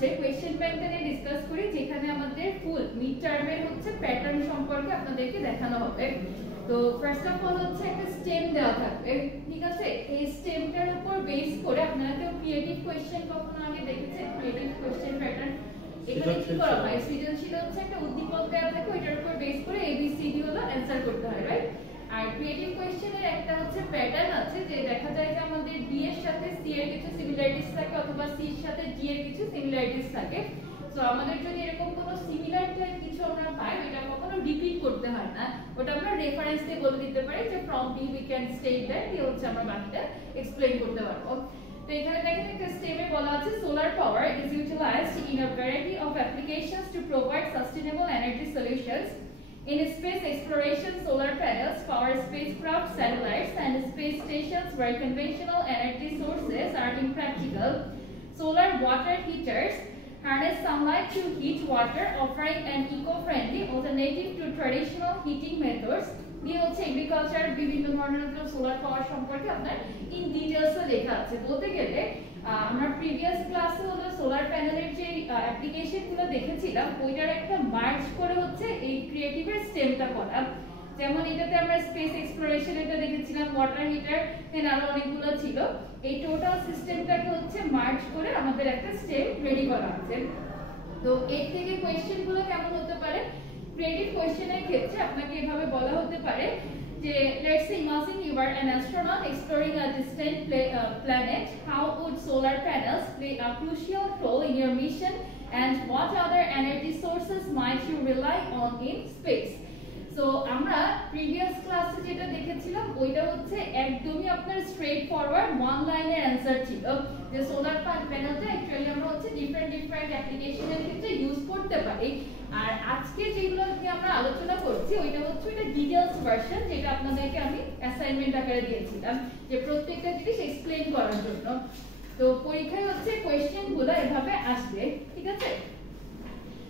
হচ্ছে কোশ্চেন ব্যাংকটা নিয়ে ডিসকাস করি, যেখানে আমাদের ফুল মিড টার্মের হচ্ছে প্যাটার্ন সম্পর্কে আপনাদেরকে দেখানো হবে। তো ফার্স্ট অফ অল হচ্ছে একটা স্টেম দেওয়া থাকবে, ঠিক আছে? এই স্টেমটার উপর বেস করে আপনারা কেউ ক্রিয়েটিভ কোশ্চেন কখনো আগে দেখেছেন? ক্রিয়েটিভ কোশ্চেন প্যাটার্ন এখানে কি করা হয়, সৃজনশীল হচ্ছে একটা উদ্দীপক দেওয়া থাকে, ওইটার উপর বেস করে এবিসিডি হলো অ্যানসার করতে হয়, রাইট? আর ক্রিয়েটিভ কোশ্চেনের একটা হচ্ছে প্যাটার্ন আছে, যে দেখা যায় যে আমাদের বি এর সাথে সি এর কিছু সিমিলারিটিস থাকে অথবা সি এর সাথে জি এর কিছু সিমিলারিটিস থাকে। সো আমাদের যদি এরকম কোনো সিমিলার টাইপ কিছু আমরা পাই, এটা কখনো রিপিট করতে হয় না, ওটা আমরা রেফারেন্স দিয়ে বলে দিতে পারি যে from B we can state that, দিয়ে হচ্ছে আমরা বাকিটা এক্সপ্লেইন করতে পারবো। তো এখানে দেখেন একটা স্টেমে বলা আছে solar power is utilised in a variety of applications to provide sustainable energy solutions. In space exploration, solar panels power spacecraft, satellites, and space stations where conventional energy sources are impractical. Solar water heaters harness sunlight to heat water, offering an eco-friendly alternative to traditional heating methods. দিয়ে হচ্ছে agriculture বিভিন্ন ধরনের solar power সম্পর্কে আপনার in ডিটেইলসে লেখা আছে। বলতে গেলে আমরা প্রিভিয়াস ক্লাসে হলো সোলার প্যানেলের যে অ্যাপ্লিকেশনগুলো দেখেছিলাম, ওইটার একটা মার্জ করে হচ্ছে এই ক্রিয়েটিভের স্টেমটা করা। যেমন এটাতে আমরা স্পেস এক্সপ্লোরেশন এটা দেখেছিলাম, ওয়াটার হিটার, দেন আরো অনেকগুলো ছিল। এই টোটাল সিস্টেমটাকে হচ্ছে মার্জ করে আমাদের একটা স্টেম রেডি করা আছে। তো এর থেকে কোয়েশ্চেনগুলো কেমন হতে পারে? ক্রিয়েটিভ কোয়েশ্চেনের ক্ষেত্রে আপনাকে এভাবে বলা হতে পারে যে let's say imagine you are an astronaut exploring a distant planet. How would solar panels play a crucial role in your mission, and what other energy sources might you rely on in space? So আমরা previous ক্লাসে যেটা দেখেছিলাম ওইটা হচ্ছে একদমই আপনার straight forward one লাইনের answer ছিল, যে সোলার প্যানেলটা অ্যাকচুয়ালি আমরা হচ্ছে ডিফারেন্ট অ্যাপ্লিকেশনের ক্ষেত্রে ইউজ করতে পারি। আর আজকে যেগুলো নিয়ে আমরা আলোচনা করছি ওইটা হচ্ছে এটা ডিটেইলস ভার্সন, যেটা আপনাদেরকে আমি অ্যাসাইনমেন্ট আকারে দিয়েছিলাম যে প্রত্যেকটা জিনিস এক্সপ্লেইন করার জন্য। তো পরীক্ষায় হচ্ছে কোয়েশ্চেনগুলো এভাবে আসবে, ঠিক আছে?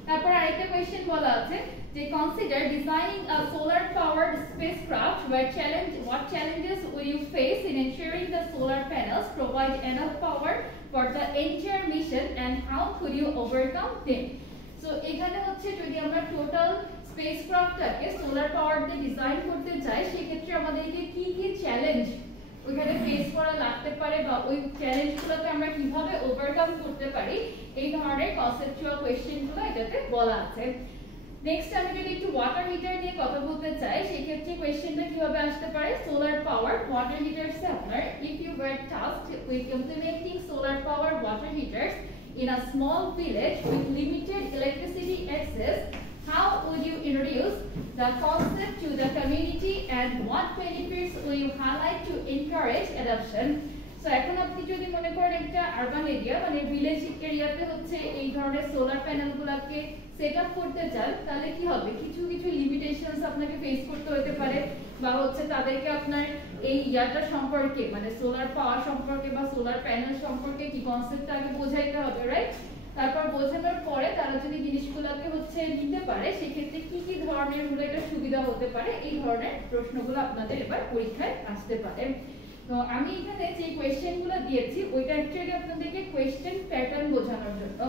তারপর আরেকটা কোয়েশ্চেন বলা আছে যে consider designing a solar powered spacecraft, what challenges will you face in ensuring the solar panels provide enough power for the entire mission, and how could you overcome them? So এখানে হচ্ছে যদি আমরা total স্পেসক্রাফটটাকে solar power দিয়ে design করতে চাই, সেক্ষেত্রে আমাদেরকে কি কি চ্যালেঞ্জ ওইখানে ফেস করা লাগতে পারে বা ওই চ্যালেঞ্জগুলোকে আমরা কিভাবে ওভারকাম করতে পারি, এই ধরনের কনসেপচুয়াল কোয়েশ্চেনগুলো এটাতে বলা আছে। নেক্সট আমি যদি একটু ওয়াটার হিটার নিয়ে কথা বলতে চাই, সেই ক্ষেত্রে কোয়েশ্চেনটা কিভাবে আসতে পারে? সোলার পাওয়ার ওয়াটার হিটারসে আপনার if you were tasked with implementing solar power water heaters in a small village with limited electricity access, how would you introduce the concept to the community, and what benefits will you highlight to encourage adoption? So এখন আপনি যদি মনে করেন একটা urban area মানে village এরিয়াতে হচ্ছে এই ধরনের সোলার প্যানেলগুলোকে সেট আপ করতে চান, তাহলে কি হবে? কিছু লিমিটেশনস আপনাকে ফেস করতে হতে পারে, বা হচ্ছে তাদেরকে আপনার এই ইয়াটা সম্পর্কে মানে সোলার পাওয়ার সম্পর্কে বা সোলার প্যানেল সম্পর্কে কি কনসেপ্টটা আগে বোঝাইতে হবে, রাইট? তারপর বোঝানোর পরে তারা যদি জিনিসগুলোকে হচ্ছে নিতে পারে, সেক্ষেত্রে কি কি ধরনের হলে এটা সুবিধা হতে পারে, এই ধরনের প্রশ্নগুলো আপনাদের এবার পরীক্ষায় আসতে পারে। তো আমি এখানে যে কোয়েশ্চেনগুলো দিয়েছি ওইটা অ্যাকচুয়ালি আপনাদেরকে কোয়েশ্চেন প্যাটার্ন বোঝানোর জন্য।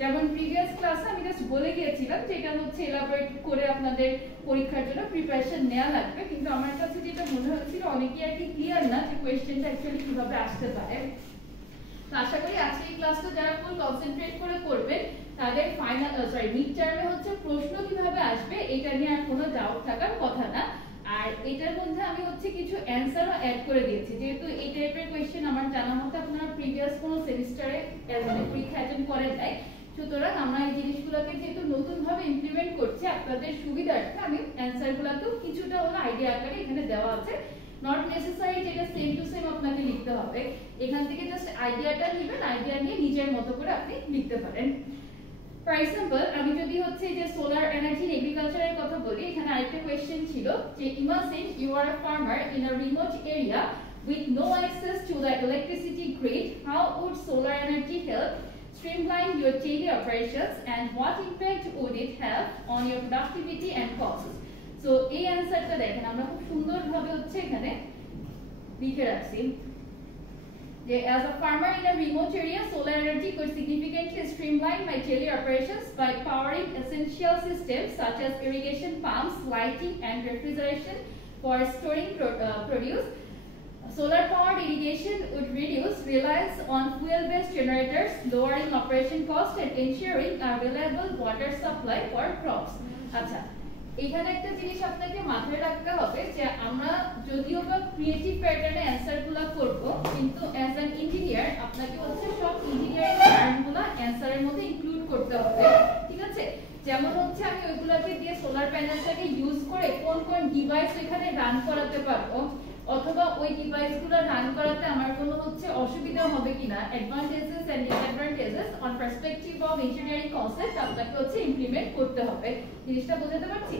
যেমন প্রিভিয়াস ক্লাসে আমি জাস্ট বলে গিয়েছিলাম যে এটা হচ্ছে এলাবোরেট করে আপনাদের পরীক্ষার জন্য প্রিপারেশন নেওয়া লাগবে, কিন্তু আমার কাছে যেটা মনে হচ্ছিল অনেকেই আর কি ক্লিয়ার না যে কোয়েশ্চেনটা অ্যাকচুয়ালি কিভাবে আসতে পারে। তো আশা করি আজকে এই ক্লাসটা যারা ফুল কনসেন্ট্রেট করে করবেন তাদের মিড টার্মে হচ্ছে প্রশ্ন কিভাবে আসবে এটা নিয়ে আর কোনো ডাউট থাকার কথা না। আর এটার মধ্যে আমি হচ্ছে কিছু অ্যানসারও অ্যাড করে দিয়েছি, যেহেতু এই টাইপের কোয়েশ্চেন আমার জানা মতো আপনারা প্রিভিয়াস কোনো সেমিস্টারে পরীক্ষা অ্যাটেন্ড করেন নাই, সুতরাং আমরা এই জিনিসগুলোকে যেহেতু নতুনভাবে ইমপ্লিমেন্ট করছি আপনাদের সুবিধার্থে আমি অ্যানসারগুলোকেও কিছুটা হলো আইডিয়া আকারে এখানে দেওয়া আছে। নট নেসেসারি যেটা সেম টু সেম আপনাকে লিখতে হবে, এখান থেকে জাস্ট আইডিয়াটা নেবেন, আইডিয়া নিয়ে নিজের মতো করে আপনি লিখতে পারেন। ফর এক্সাম্পল আমি যদি হচ্ছে যে সোলার এনার্জি এগ্রিকালচারের কথা বলি, এখানে আরেকটা কোয়েশ্চেন ছিল যে imagine you are a farmer in a remote area with no access to the electricity grid, how would solar energy help streamline your daily operations, and what impact would it have on your productivity and costs? So এই অ্যানসারটা দেখেন আমরা খুব সুন্দরভাবে হচ্ছে এখানে লিখে রাখছি। As a farmer in a remote area, solar energy could significantly streamline my daily operations by powering essential systems such as irrigation pumps, lighting, and refrigeration for storing produce. Solar-powered irrigation would reduce reliance on fuel-based generators, lowering operation costs and ensuring a reliable water supply for crops. আচ্ছা, এখানে একটা জিনিস আপনাকে মাথায় রাখতে হবে যে আমরা যদিও বা ক্রিয়েটিভ প্যাটার্নে অ্যানসারগুলো করব, কিন্তু অ্যাজ অ্যান ইঞ্জিনিয়ার আপনাকে হচ্ছে সব ইঞ্জিনিয়ারিং টার্মগুলো অ্যানসারের মধ্যে ইনক্লুড করতে হবে, ঠিক আছে? যেমন হচ্ছে আমি ওইগুলোকে দিয়ে সোলার প্যানেলটাকে ইউজ করে কোন কোন ডিভাইস এখানে রান করাতে পারবো, অথবা ওই ডিভাইসগুলো রান করাতে আমার কোনো হচ্ছে অসুবিধা হবে কিনা, advantages and disadvantages on perspective of engineering concept আপনাকে হচ্ছে ইমপ্লিমেন্ট করতে হবে। জিনিসটা বোঝাতে পারছি?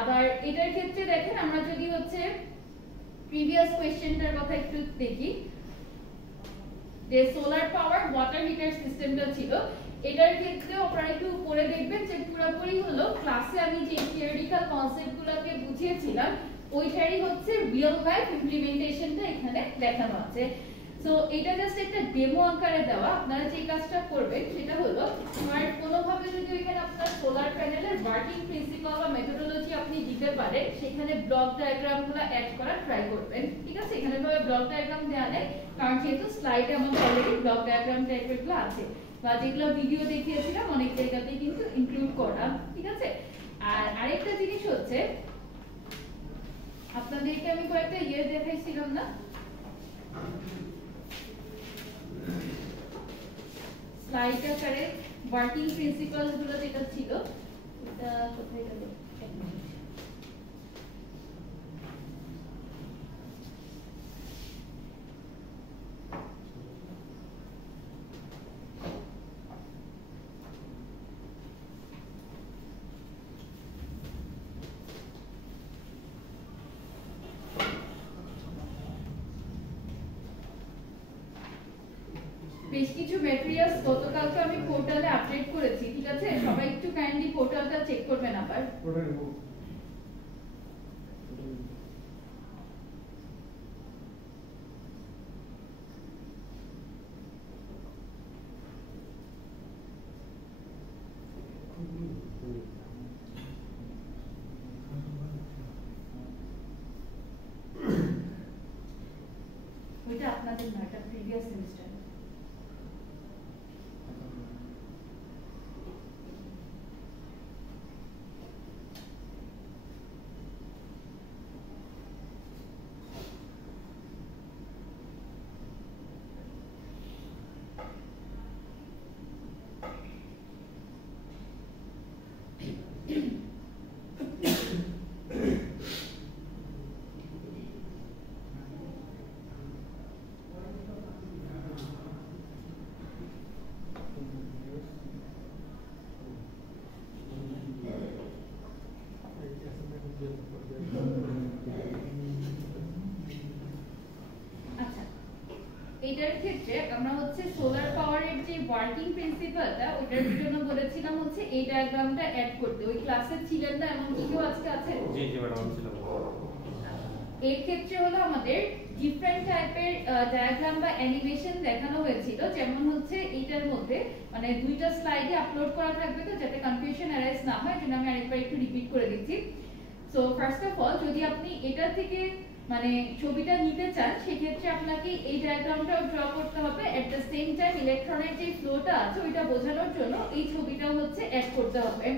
আবার এটার ক্ষেত্রে দেখেন আমরা যদি হচ্ছে প্রিভিয়াস কোশ্চেনটার কথা একটু দেখি, যে সোলার পাওয়ার ওয়াটার হিটার সিস্টেমটা ছিল, এটার ক্ষেত্রে আপনারা একটু পড়ে দেখবেন যে পুরোপুরি হলো ক্লাসে আমি যে থিওরিটিক্যাল কনসেপ্টগুলোকে বুঝিয়েছিলাম ওইটারই হচ্ছে রিয়েল লাইফ ইমপ্লিমেন্টেশনটা এখানে দেখানো আছে। সো এটা জাস্ট একটা ডেমো আকারে দেওয়া। আপনারা যে কাজটা করবেন সেটা হলো আর কোনোভাবে যদি এখানে আপনার সোলার প্যানেলের ওয়ার্কিং প্রিন্সিপাল বা মেথোডোলজি আপনি দিতে পারেন, সেখানে ব্লক ডায়াগ্রামগুলো অ্যাড করার ট্রাই করবেন, ঠিক আছে? এখানে ভাবে ব্লক ডায়াগ্রাম দেওয়া নেই, কারণ যেহেতু স্লাইডে আমাদের অলরেডি ব্লক ডায়াগ্রাম টাইপেরগুলো আছে, বা যেগুলো ভিডিও দেখিয়েছিলাম অনেক জায়গাতেই কিন্তু ইনক্লুড করা, ঠিক আছে? আর আরেকটা জিনিস হচ্ছে আপনাদেরকে আমি কয়েকটা দেখাইছিলাম না, স্লাইড আকারে ওয়ার্কিং প্রিন্সিপাল গুলো যেটা ছিল, এটা কোথায় গেল? বেশ কিছু ম্যাটেরিয়ালস গতকালকে আমি পোর্টালে আপডেট করেছি, ঠিক আছে? সবাই একটু কাইন্ডলি পোর্টালটা চেক করবেন আবার। ওইটা আপনাদের না, এটা প্রিভিয়াস সেমিস্টার। এটার ক্ষেত্রে আমরা হচ্ছে সোলার পাওয়ারের যে ওয়ার্কিং প্রিন্সিপালটা ওটার জন্য বলেছিলাম হচ্ছে এই ডায়াগ্রামটা অ্যাড করতে। ওই ক্লাসে ছিলেন না এমন কি কেউ আজকে আছে? জি জি ম্যাডাম ছিলাম। এই ক্ষেত্রে হলো আমাদের ডিফারেন্ট টাইপের ডায়াগ্রাম বা অ্যানিমেশন দেখানো হয়েছিল, যেমন হচ্ছে এইটার মধ্যে মানে দুইটা স্লাইডে আপলোড করা থাকবে, তো যাতে কনফিউশন অ্যারাইজ না হয় জন্য আমি আরেকবার একটু রিপিট করে দিচ্ছি। সো ফার্স্ট অফ অল যদি আপনি এটা থেকে মানে ছবিটা নিতে চান সেক্ষেত্রে আপনাকে এই ডায়াগ্রামটাও ড্র করতে হবে, এট দ্য সেম টাইম ইলেকট্রনের যে ফ্লোটা আছে ওইটা বোঝানোর জন্য এই ছবিটাও হচ্ছে অ্যাড করতে হবে।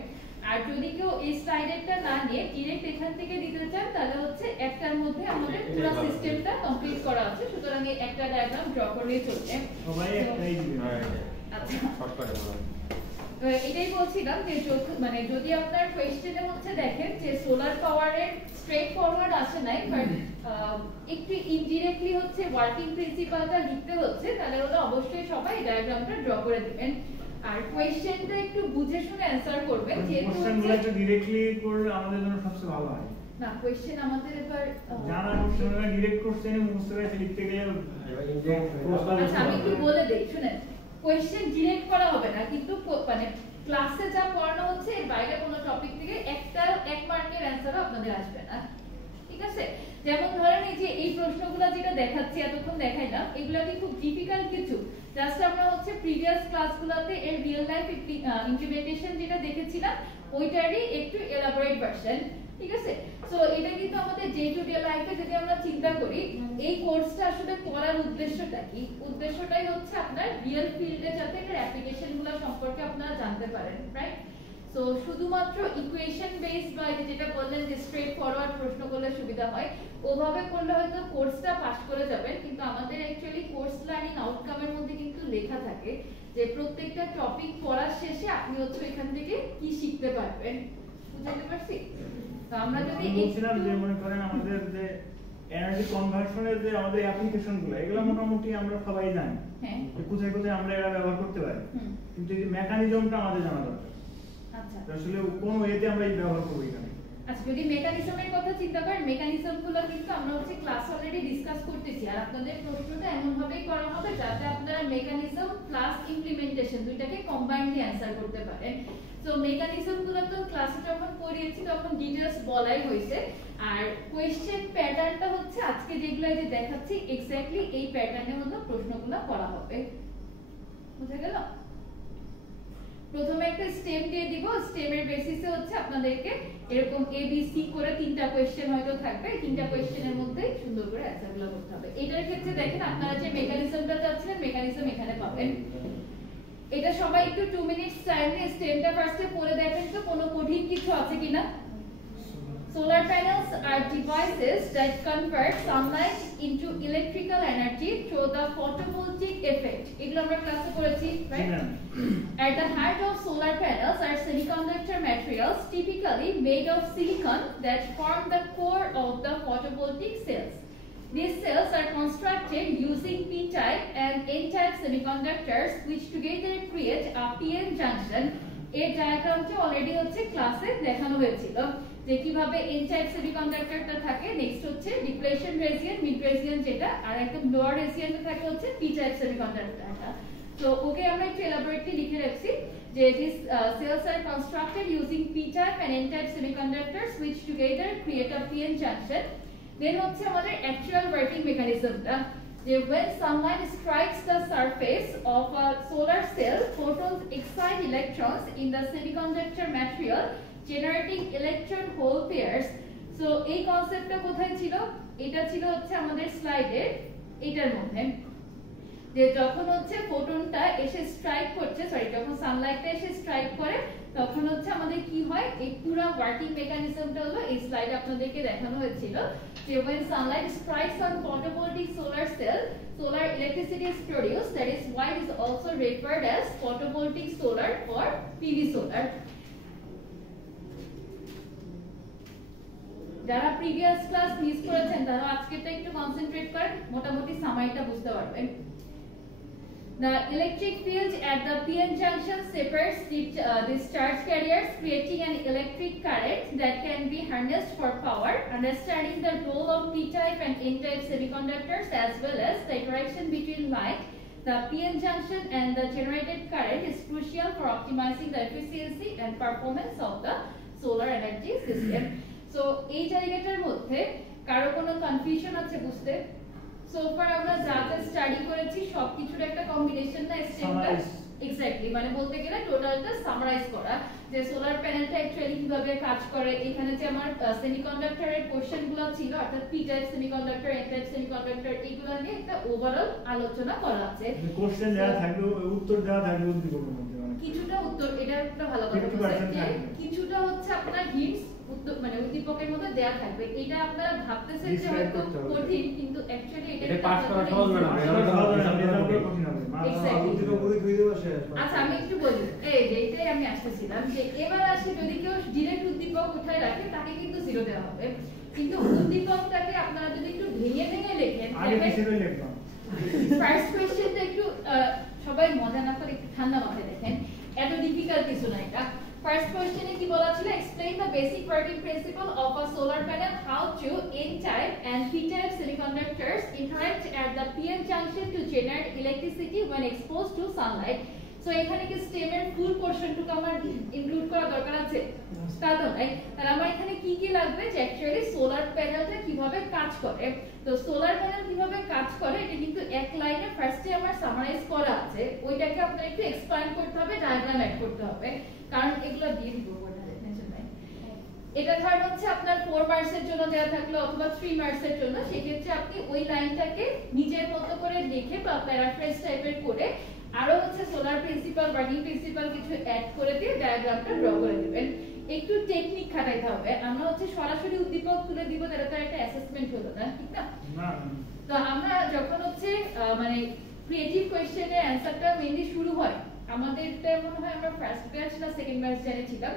আর যদি কেউ এই স্লাইডেরটা না নিয়ে ডাইরেক্ট এখান থেকে দিতে চান তাহলে হচ্ছে একটার মধ্যে আমাদের পুরো সিস্টেমটা কমপ্লিট করা আছে, সুতরাং এই একটা ডায়াগ্রাম ড্র করলেই চলবে। সবাই একটাই দিবেন। আচ্ছা শর্টকাটে বলুন। তো এটাই বলছিলাম যে মানে যদি আপনার কোশ্চেনে হচ্ছে দেখেন যে সোলার পাওয়ারের স্ট্রেট ফরওয়ার্ড আসে নাই, বাট একটু ইনডিরেক্টলি হচ্ছে ওয়ার্কিং প্রিন্সিপালটা লিখতে হচ্ছে, তাহলে হলো অবশ্যই সবাই ডায়াগ্রামটা ড্র করে দিবেন। আর কোশ্চেনটা একটু বুঝে শুনে অ্যানসার করবেন, যেহেতু কোশ্চেনগুলো একটু ডাইরেক্টলি করলে আমাদের জন্য সবচেয়ে ভালো হয়। না কোশ্চেন আমাদের এবার জানা কোশ্চেনটা ডাইরেক্ট কোশ্চেনে মুখস্থ করে লিখতে গেলে আচ্ছা আমি একটু বলে দেই শুনেন, কোশ্চেন ডিরেক্ট করা হবে না, কিন্তু মানে ক্লাসে যা পড়ানো হচ্ছে এর বাইরে কোনো টপিক থেকে একটা এক মার্কের অ্যানসারও আপনাদের আসবে না, ঠিক আছে? যেমন ধরেন এই যে এই প্রশ্নগুলো যেটা দেখাচ্ছি এতক্ষণ দেখাইলাম এগুলা কি খুব ডিফিকাল্ট কিছু, জাস্ট আমরা হচ্ছে প্রিভিয়াস ক্লাসগুলোতে এর রিয়েল লাইফ ইমপ্লিমেন্টেশন যেটা দেখেছিলাম ওইটারই একটু এলাবোরেট ভার্সন, ঠিক আছে? সো এটা কিন্তু আমাদের ডে টু ডে লাইফে যদি আমরা চিন্তা করি এই কোর্সটা আসলে করার উদ্দেশ্যটা কি? উদ্দেশ্যটাই হচ্ছে আপনার রিয়েল ফিল্ডে যাতে এর অ্যাপ্লিকেশনগুলো সম্পর্কে আপনারা জানতে পারেন, রাইট? সো শুধুমাত্র ইকুয়েশন বেসড বা যেটা বললেন যে স্ট্রেট ফরওয়ার্ড প্রশ্ন করলে সুবিধা হয় ওভাবে করলে হয়তো কোর্সটা পাস করে যাবেন, কিন্তু আমাদের অ্যাকচুয়ালি কোর্স লার্নিং আউটকামের মধ্যে কিন্তু লেখা থাকে যে প্রত্যেকটা টপিক পড়ার শেষে আপনি হচ্ছে এখান থেকে কি শিখতে পারবেন। বুঝতে পারছি? তো আমরা যদি বলছিলাম যে মনে করেন আমাদের যে এনার্জি কনভার্সনের যে আমাদের অ্যাপ্লিকেশনগুলো এগুলো মোটামুটি আমরা সবাই জানি, হ্যাঁ, কোথায় কোথায় আমরা এটা ব্যবহার করতে পারি, কিন্তু এই মেকানিজমটা আমাদের জানা দরকার। আচ্ছা, আসলে কোন ওয়েতে আমরা এই ব্যবহার করব এখানে। আচ্ছা, যদি মেকানিজমের কথা চিন্তা করেন মেকানিজমগুলো কিন্তু আমরা হচ্ছে ক্লাস অলরেডি ডিসকাস করতেছি, আর আপনাদের প্রশ্নটা এমন ভাবেই করা হবে যাতে আপনারা মেকানিজম প্লাস ইমপ্লিমেন্টেশন দুইটাকে কম্বাইন্ডলি অ্যানসার করতে পারেন। সো মেকানিজমগুলো তো ক্লাসে যখন পড়িয়েছি তখন ডিটেইলস বলাই হয়েছে, আর কোশ্চেন প্যাটার্নটা হচ্ছে আজকে যেগুলো যে দেখাচ্ছি এক্স্যাক্টলি এই প্যাটার্নের মধ্যে প্রশ্নগুলো করা হবে। বুঝা গেল? প্রথমে একটা স্টেম দিয়ে দিব, স্টেমের বেসিসে হচ্ছে আপনাদেরকে এরকম এ বি সি করে তিনটা কোশ্চেন হয়তো থাকবে, তিনটা কোশ্চেনের মধ্যে সুন্দর করে অ্যানসারগুলো করতে হবে। এটার ক্ষেত্রে দেখেন আপনারা যে মেকানিজমটা চাচ্ছিলেন মেকানিজম এখানে পাবেন। এটা সবাই একটু 2 মিনিটস টাইম নিয়ে স্টেমটা ফার্স্টে পড়ে দেখেন তো কোনো কঠিন কিছু আছে কিনা। Solar panels are devices that convert sunlight into electrical energy through the photovoltaic effect. এগুলো আমরা ক্লাসে পড়েছি, right? At the heart of solar panels are semiconductor materials typically made of silicon that form the core of the photovoltaic cells. These cells are constructed using p-type and n-type semiconductors which together create a p-n junction. এই ডায়াগ্রামটি already হচ্ছে ক্লাসে দেখানো হয়েছিল যে কিভাবে n-type সেমিকন্ডাক্টরটা থাকে, next হচ্ছে ডিপ্লেশন রিজিয়ন, মিড রিজিয়ন যেটা, আর একদম লোয়ার রিজিয়নে থাকে হচ্ছে p-type সেমিকন্ডাক্টরটা। তো ওকে আমরা একটু এলাবোরেটলি লিখে রাখছি যে these cells are constructed using p-type and n-type semiconductors which together create a p-n junction. Then হচ্ছে আমাদের অ্যাকচুয়াল ওয়ার্কিং মেকানিজমটা যে when sunlight strikes the surface of a solar cell, photons excite electrons in the semiconductor material generating electron hole pairs. So এই কনসেপ্টটা কোথায় ছিল? এটা ছিল হচ্ছে আমাদের স্লাইডে এটার মধ্যে, যে যখন হচ্ছে ফোটনটা এসে স্ট্রাইক করছে, সরি যখন সানলাইটটা এসে স্ট্রাইক করে তখন হচ্ছে আমাদের কি হয়, এই পুরো ওয়ার্কিং মেকানিজমটা হলো এই স্লাইডে আপনাদেরকে দেখানো হয়েছিল যে when sunlight strikes on photovoltaic solar cell, solar electricity is produced, that is why it is also referred as photovoltaic solar or PV solar. যারা প্রিভিয়াস ক্লাস মিস করেছেন তারা আজকেটা একটু কনসেন্ট্রেট করেন, মোটামুটি সামারিটা বুঝতে পারবেন। The electric field at the p-n junction separates these charge carriers, creating an electric current that can be harnessed for power. Understanding the role of p-type and n-type semiconductors as well as the interaction between light, the p-n junction and the generated current is crucial for optimizing the efficiency and performance of the solar energy system. So এই জায়গাটার মধ্যে কারো কোনো confusion আছে বুঝতে? So far আমরা যা যা স্টাডি করেছি সবকিছুর একটা কম্বিনেশন না স্টেমটা, এক্স্যাক্টলি মানে বলতে গেলে টোটালটা সামারাইজ করা যে সোলার প্যানেলটা অ্যাকচুয়ালি কিভাবে কাজ করে। এখানে যে আমার সেমিকন্ডাক্টরের কোশ্চেনগুলো ছিল অর্থাৎ P type semiconductor, N type semiconductor এগুলো নিয়ে একটা ওভারঅল আলোচনা করা আছে। কোশ্চেন দেওয়া থাকবে, উত্তর দেওয়া থাকবে উদ্দীপকের মধ্যে, মানে কিছুটা উত্তর, এটা একটা ভালো কথা বলছেন যে কিছুটা হচ্ছে আপনার হিন্টস মানে উদ্দীপকের মধ্যে দেয়া থাকবে। এটা আপনারা ভাবতেছেন যে হয়তো কঠিন, কিন্তু অ্যাকচুয়ালি এটা পাস করা সহজ না, আচ্ছা আমি একটু বলি এই যে এটাই আমি আসতেছিলাম যে এবার আসি যদি কেউ ডাইরেক্ট উদ্দীপক উঠায় রাখে তাকে কিন্তু 0 দেওয়া হবে, কিন্তু উদ্দীপকটাকে আপনারা যদি একটু ভেঙে ভেঙে লেখেন ফার্স্ট কোশ্চেনটা একটু সবাই মজা না করে একটু ঠান্ডা মাথায় দেখেন, এত ডিফিকাল্ট কিছু না এটা। First question কি বলা ছিল, explain the basic working principle of a solar panel, how to n-type and p-type semiconductors interact at the p-n junction to generate electricity when exposed to sunlight. So এখানে কি স্টেমের ফুল পোরশনটুকু আমার include করা দরকার আছে? তা তো নাই। তাহলে আমার এখানে কি কি লাগবে যে অ্যাকচুয়ালি সোলার প্যানেলটা কিভাবে কাজ করে। তো সোলার প্যানেল কিভাবে কাজ করে এটা কিন্তু এক লাইনে ফার্স্টে আমার সামারাইজ করা আছে, ওইটাকে আপনার একটু এক্সপ্লেইন করতে হবে, ডায়াগ্রাম অ্যাড করতে হবে, কারণ এগুলো দিয়ে দিব টেনশন নাই। এটা ধর হচ্ছে আপনার 4 মার্কসের জন্য দেয়া থাকলো অথবা 3 মার্কসের জন্য, সেক্ষেত্রে আপনি ওই লাইনটাকে নিজের মতো করে লিখে বা প্যারাফ্রেজ টাইপের করে আরো হচ্ছে সোলার প্রিন্সিপাল ওয়ার্কিং প্রিন্সিপাল কিছু অ্যাড করে দিয়ে ডায়াগ্রামটা ড্র করে দিবেন। একটু টেকনিক খাটাইতে হবে, আমরা হচ্ছে সরাসরি উদ্দীপক তুলে দিব, এটা তো একটা অ্যাসেসমেন্ট হলো না, ঠিক না? তো আমরা যখন হচ্ছে মানে ক্রিয়েটিভ কোশ্চেনের অ্যানসারটা মেইনলি শুরু হয়, আমাদেরটা মনে হয় আমরা ফার্স্ট ব্যাচ না সেকেন্ড ব্যাচ জেনেছিলাম,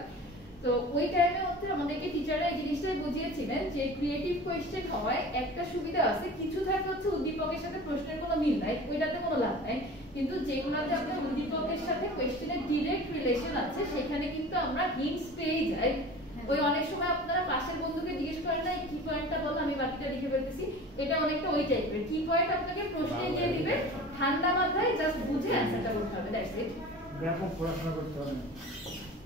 তো ওই টাইমে হচ্ছে আমাদেরকে টিচাররা এই জিনিসটাই বুঝিয়েছিলেন যে ক্রিয়েটিভ কোশ্চেন হওয়ায় একটা সুবিধা আছে, কিছু থাকে হচ্ছে উদ্দীপকের সাথে প্রশ্নের কোনো মিল নাই, ওইটাতে কোনো লাভ নাই, কিন্তু যেগুলোতে আপনার উদ্দীপকের সাথে কোশ্চেনের ডাইরেক্ট রিলেশন আছে সেখানে কিন্তু আমরা হিন্টস পেয়ে যাই। ওই অনেক সময় আপনারা পাশের বন্ধুকে জিজ্ঞেস করেন না কি পয়েন্টটা বলো আমি বাকিটা লিখে ফেলতেছি, এটা অনেকটা ওই টাইপের, কি পয়েন্ট আপনাকে প্রশ্নে দিয়ে দিবে, ঠান্ডা মাথায় জাস্ট বুঝে অ্যানসারটা করতে হবে, দ্যাটস ইট। ব্যাপক পড়াশোনা করতে হবে,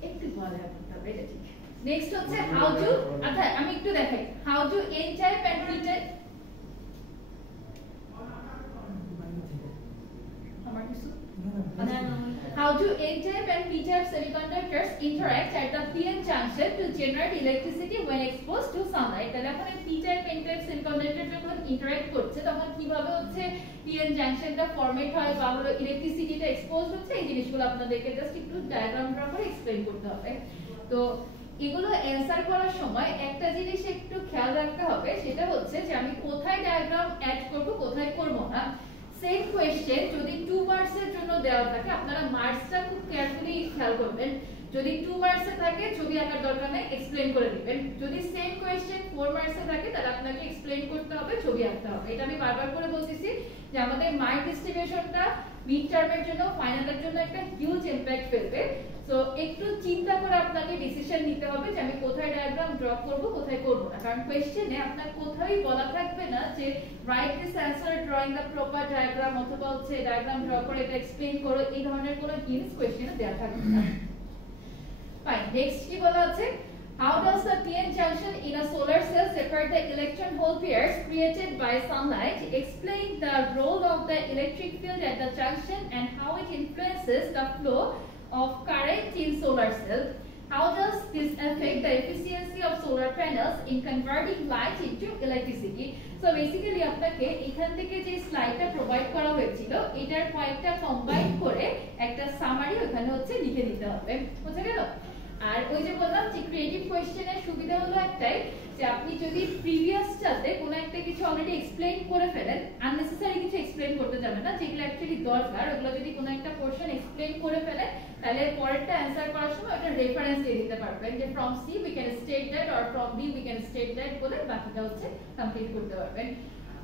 একটু পড়ালেখা করতে হবে, এটা ঠিক। নেক্সট হচ্ছে হাউ টু, আচ্ছা আমি একটু দেখাই how to N type and P type. আমার কিছু how do n-type and p-type semiconductors interact at the p-n junction to generate electricity when exposed to sunlight? তাহলে এখন এই p-type n-type semiconductor যখন interact করছে তখন কিভাবে হচ্ছে p-n জাংশনটা ফরমেট হয় বা হলো ইলেকট্রিসিটিটা এক্সপোজ হচ্ছে, এই জিনিসগুলো আপনাদেরকে জাস্ট একটু ডায়াগ্রাম ড্র করে এক্সপ্লেইন করতে হবে। তো এগুলো অ্যানসার করার সময় একটা জিনিস একটু খেয়াল রাখতে হবে, সেটা হচ্ছে যে আমি কোথায় ডায়াগ্রাম অ্যাড করব কোথায় করব না। সেম কোশ্চেন যদি 2 মার্কসের জন্য দেওয়া থাকে আপনারা মার্কসটা খুব কেয়ারফুলি খেয়াল করবেন, যদি 2 মার্কসে থাকে ছবি আঁকার দরকার নেই, এক্সপ্লেইন করে দিবেন। যদি সেম কোশ্চেন 4 মার্কসে থাকে তাহলে আপনাকে এক্সপ্লেইন করতে হবে, ছবি আঁকতে হবে। এটা আমি বারবার করে বলতেছি যে আমাদের মার্ক ডিস্ট্রিবিউশনটা মিড টার্মের জন্য ফাইনালের জন্য একটা হিউজ ইমপ্যাক্ট ফেলবে। সো একটু চিন্তা করে আপনাকে ডিসিশন নিতে হবে যে আমি কোথায় ডায়াগ্রাম ড্র করব কোথায় করব না, কারণ কোশ্চেনে আপনার কোথায় বলা থাকবে না যে right this answer drawing the proper diagram অথবা হচ্ছে ডায়াগ্রাম ড্র করে এটা এক্সপ্লেইন করো, এই ধরনের কোনো হিন্টস কোশ্চেনে দেয়া থাকবে না। ফাইন, নেক্সট কি বলা আছে, how does the p-n junction in a solar cell separate the electron hole pairs created by sunlight? Explain the role of the electric field at the junction and how it influences the flow of current in solar cell. How does this affect the efficiency of solar panels in converting light into electricity? So basically আপনাকে এখান থেকে যে স্লাইডটা provide করা হয়েছিল এটার কয়েকটা combine করে একটা সামারি ওখানে হচ্ছে লিখে দিতে হবে, বুঝা গেল? আর ওই যে বললাম যে ক্রিয়েটিভ কোশ্চেনের সুবিধা হলো একটাই যে আপনি যদি প্রিভিয়াসটাতে কোনো একটা কিছু অলরেডি এক্সপ্লেইন করে ফেলেন, আননেসেসারি কিছু এক্সপ্লেইন করতে যাবেন না, যেগুলো অ্যাকচুয়ালি দরকার ওগুলো যদি কোনো একটা পোরশন এক্সপ্লেইন করে ফেলেন তাহলে পরেরটা অ্যানসার করার সময় ওটা রেফারেন্স দিয়ে দিতে পারবেন যে from C we can state that or from B we can state that বলে বাকিটা হচ্ছে কমপ্লিট করতে পারবেন।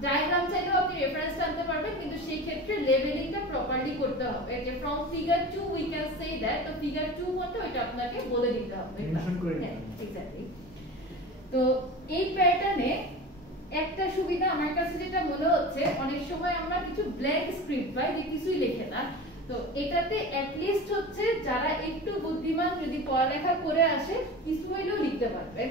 ডায়াগ্রাম চাইলেও আপনি রেফারেন্স আনতে পারবেন, কিন্তু সেই ক্ষেত্রে লেভেলিংটা প্রপারলি করতে হবে যে from figure 2 we can say that, তো ফিগার 2 মতে ওটা আপনাকে বলে দিতে হবে, মেনশন করে দিতে হ্যাঁ হবে। এক্স্যাক্টলি। তো এই প্যাটার্নে একটা সুবিধা আমার কাছে যেটা মনে হচ্ছে, অনেক সময় আমরা কিছু ব্ল্যাঙ্ক স্ক্রিপ্ট পাই যে কিছুই লেখে না, তো এটাতে অ্যাট লিস্ট হচ্ছে যারা একটু বুদ্ধিমান যদি পড়ালেখা করে আসে কিছু হইলেও লিখতে পারবেন,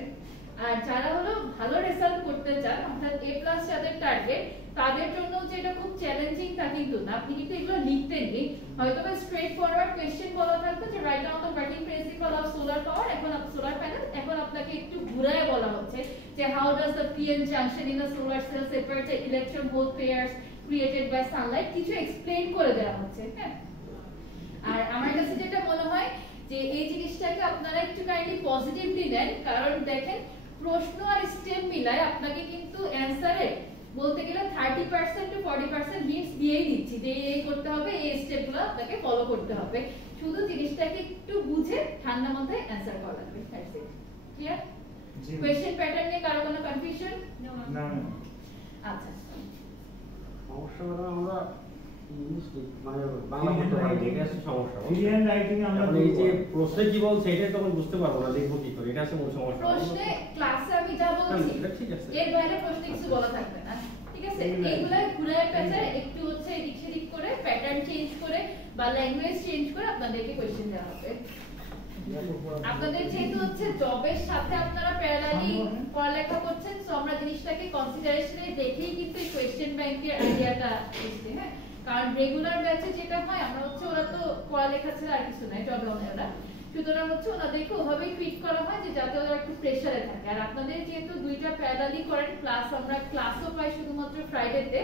আর যারা হলো ভালো রেজাল্ট করতে চান অর্থাৎ এ প্লাস যাদের টার্গেট তাদের জন্য যেটা খুব চ্যালেঞ্জিং তা কিন্তু না, আপনি কিন্তু এগুলো লিখতে নেই, হয়তো বা স্ট্রেট ফরওয়ার্ড কোশ্চেন বলা থাকবে যে write down the working principal of solar power, এখন সোলার প্যানেল, এখন আপনাকে একটু ঘুরায় বলা হচ্ছে যে how does the p-n junction in a solar cell separate the electron hole pairs created by sunlight, কিছু এক্সপ্লেইন করে দেওয়া হচ্ছে, হ্যাঁ। আর আমার কাছে যেটা মনে হয় যে এই জিনিসটাকে আপনারা একটু কাইন্ডলি পজিটিভলি নেন, কারণ দেখেন প্রশ্ন আর স্টেপ মিলায় আপনাকে কিন্তু অ্যানসারে বলতে গেলে 30% টু 40% হিন্টস দিয়েই দিচ্ছি যে এই করতে হবে, এই স্টেপগুলো আপনাকে ফলো করতে হবে, শুধু জিনিসটাকে একটু বুঝে ঠান্ডা মাথায় অ্যানসার করা লাগবে, that's it. Clear? Question pattern নিয়ে কারো কোনো কনফিউশন? না না, আচ্ছা সমস্যা আমরা মানে বাংলা পড়তে পারি, এটা হচ্ছে সমস্যা। রিডিং রাইটিং আমরা এই যে প্রশ্নে কি বলছে এটা তখন বুঝতে পারবো না, দেখবো কি করে, এটা হচ্ছে মূল সমস্যা। প্রশ্নে ক্লাসে আমি যা বলছি ঠিক আছে, এর বাইরে প্রশ্নে কিছু বলা থাকবে না, ঠিক আছে? এইগুলা ঘুরায় পেঁচায় একটু হচ্ছে এদিক সেদিক করে প্যাটার্ন চেঞ্জ করে বা ল্যাঙ্গুয়েজ চেঞ্জ করে আপনাদেরকে কোশ্চেন দেওয়া হবে। আপনাদের যেহেতু হচ্ছে জবের সাথে আপনারা প্যারালালি পড়ালেখা করছেন, সো আমরা জিনিসটাকে কনসিডারেশনে দেখেই কিন্তু এই কোশ্চেন ব্যাংকের আইডিয়াটা এসেছে। হ্যাঁ, কারণ রেগুলার ব্যাচে যেটা হয় আমরা হচ্ছে ওরা তো পড়ালেখা ছাড়া আর কিছু নাই, জবে ওরা, সুতরাং হচ্ছে ওনাদেরকে ওভাবেই ট্রিট করা হয় যে যাতে ওরা একটু প্রেসারে থাকে। আর আপনাদের যেহেতু দুইটা প্যারালালি করেন, প্লাস আমরা ক্লাসও পাই শুধুমাত্র ফ্রাইডেতে,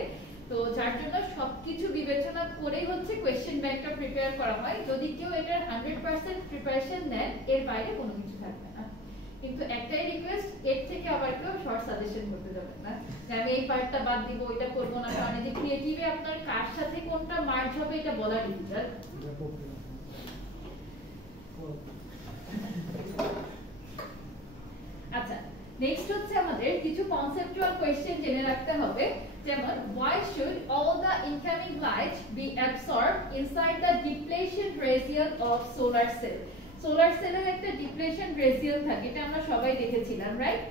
তো যার জন্য সবকিছু বিবেচনা করেই হচ্ছে কোশ্চেন ব্যাংকটা প্রিপেয়ার করা হয়। যদি কেউ এটার 100% প্রিপারেশন নেন, এর বাইরে কোনো কিছু থাকবে না। কিন্তু একটাই রিকোয়েস্ট, এর থেকে আবার কেউ শর্ট সাজেশন করতে যাবেন না যে আমি এই পার্টটা বাদ দিব, এটা করব না, কারণ এই যে ক্রিয়েটিভে আপনার কার সাথে কোনটা মার্জ হবে এটা বলা ডিফিকাল্ট। আচ্ছা, নেক্সট হচ্ছে আমাদের কিছু কনসেপচুয়াল কোশ্চেন জেনে রাখতে হবে, যেমন why should all the incoming light be absorbed inside the depletion region of solar cell? Solar সেলের একটা ডিপ্লেশন রেজিয়ন থাকে, এটা আমরা সবাই দেখেছিলাম, রাইট?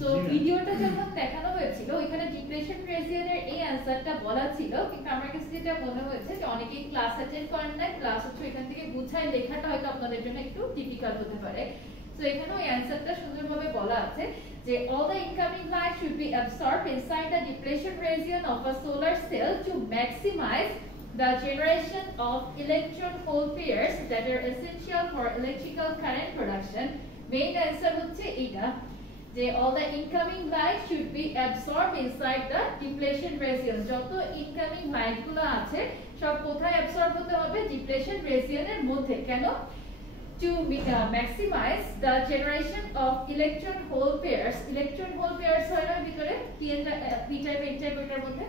তো ভিডিওটা যখন দেখানো হয়েছিল ওইখানে ডিপ্লেশন রেজিয়নের এই অ্যানসারটা বলা ছিল, কিন্তু আমার কাছে যেটা মনে হয়েছে যে অনেকেই ক্লাস অ্যাটেন্ড করেন না, ক্লাস হচ্ছে এখান থেকে বুঝায় লেখাটা হয়তো আপনাদের জন্য একটু ডিফিকাল্ট হতে পারে। সো এখানে ওই অ্যানসারটা সুন্দরভাবে বলা আছে যে all the incoming light should be absorbed inside the depletion region of a solar cell to maximize the generation of electron hole pairs that are essential for electrical current production. Main answer হচ্ছে এটা যে all the incoming light should be absorbed inside the depletion region. যত incoming light গুলো আছে সব কোথায় absorb হতে হবে? depletion region এর মধ্যে। কেন? to maximize the generation of electron hole pairs. electron hole pairs হয় না ভিতরে p type n type এটার মধ্যে।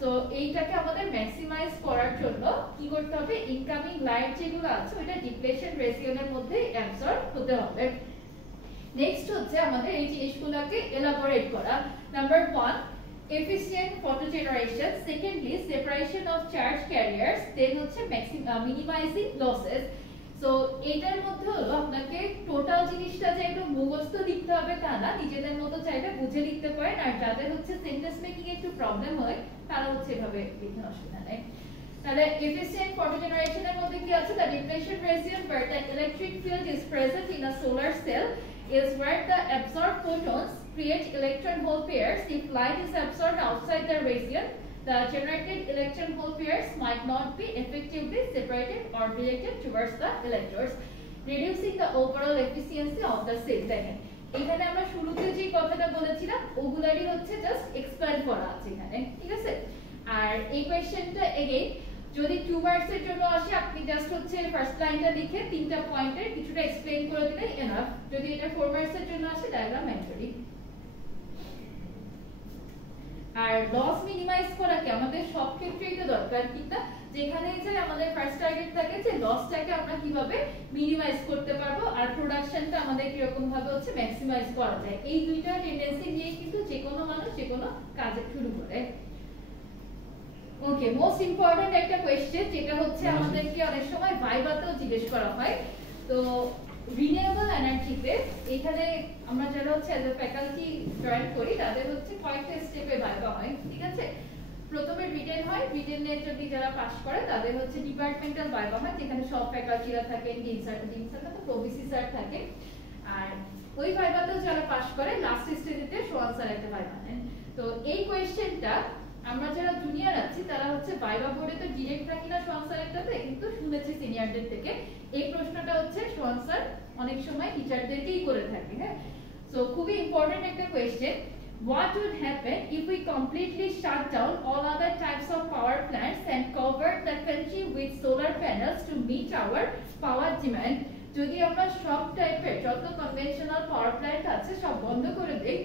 সো এইটাকে আমাদের ম্যাক্সিমাইজ করার জন্য কি করতে হবে? ইনকামিং লাইট যেগুলো আছে ওটা ডিপ্লেশন রেজিয়নের মধ্যে অ্যাবসর্ব হতে হবে। নেক্সট হচ্ছে আমাদের এই জিনিসগুলোকে এলাবোরেট করা। Number 1, efficient photo generation, secondly separation of charge carriers, then হচ্ছে minimizing losses। সো এটার মধ্যে হলো আপনাকে টোটাল জিনিসটা যে একদম মুখস্থ লিখতে হবে তা না, নিজেদের মতো চাইলে বুঝে লিখতে পারেন। আর যাদের হচ্ছে সেন্টেন্স মেকিং একটু প্রবলেম হয় তারা হচ্ছে এভাবে লিখতে অসুবিধা নেই। তাহলে efficient photo generation এর মধ্যে কি আছে? the depletion region where the electric field is present in a solar cell is where the absorbed photons create electron hole pairs. If light is absorbed outside the region, the generated electron hole pairs might not be effectively separated or directed towards the electrodes, reducing the overall efficiency of the cell. দেখেন এখানে আমরা শুরুতে যে কথাটা বলেছিলাম ওগুলারই হচ্ছে just explain করা আছে এখানে, ঠিক আছে? আর এই কোশ্চেনটা এগেইন যদি 2 মার্কস এর জন্য আসে, আপনি জাস্ট হচ্ছে ফার্স্ট লাইনটা লিখে তিনটা পয়েন্টের কিছুটা এক্সপ্লেইন করে দিলে এনাফ। যদি এটা 4 মার্কস এর জন্য আসে ডায়াগ্রাম ম্যান্ডেটরি। আর লস মিনিমাইজ করা কি আমাদের সব ক্ষেত্রেই তো দরকার, ঠিক না? যেখানে যে আমাদের ফার্স্ট টার্গেট থাকে যে লসটাকে আমরা কিভাবে মিনিমাইজ করতে পারবো আর প্রোডাকশনটা আমাদের কিরকম ভাবে হচ্ছে ম্যাক্সিমাইজ করা যায়, এই দুইটা টেন্ডেন্সি নিয়ে কিন্তু যে কোনো মানুষ যে কোনো কাজে শুরু করে। ওকে, মোস্ট ইম্পর্টেন্ট একটা কোশ্চেন যেটা হচ্ছে আমাদেরকে অনেক সময় ভাইভাতেও জিজ্ঞেস করা হয়। তো রিনিউয়েবল এনার্জিতে এখানে আমরা যারা হচ্ছে অ্যাজ এ ফ্যাকাল্টি জয়েন করি তাদের হচ্ছে কয়েকটা স্টেপে ভাইভা হয়, ঠিক আছে? প্রথমে রিটেন হয়, রিটেনে যদি যারা পাস করে তাদের হচ্ছে ডিপার্টমেন্টাল ভাইভা হয়, যেখানে সব ফ্যাকাল্টিরা থাকেন, ডিন স্যার না তো প্রভিসি স্যার থাকে। আর ওই ভাইভাতেও যারা পাস করে লাস্ট স্টেজেতে সোয়ান স্যার একটা ভাইভা নেন। তো এই কোশ্চেনটা আমরা যারা জুনিয়র আছি তারা হচ্ছে ভাইভা বোর্ডে তো ডিরেক্ট থাকি না সোয়ান স্যারেরটাতে, কিন্তু শুনেছি সিনিয়রদের থেকে এই প্রশ্নটা হচ্ছে সোয়ান স্যার অনেক সময় টিচারদেরকেই করে থাকে। হ্যাঁ, সো খুবই ইম্পর্টেন্ট একটা question. What would happen if we completely shut down all other types of power plants and covered the country with solar panels to meet our power demand? যদি আমরা সব টাইপের যত কনভেনশনাল পাওয়ার প্ল্যান্ট আছে সব বন্ধ করে দেই,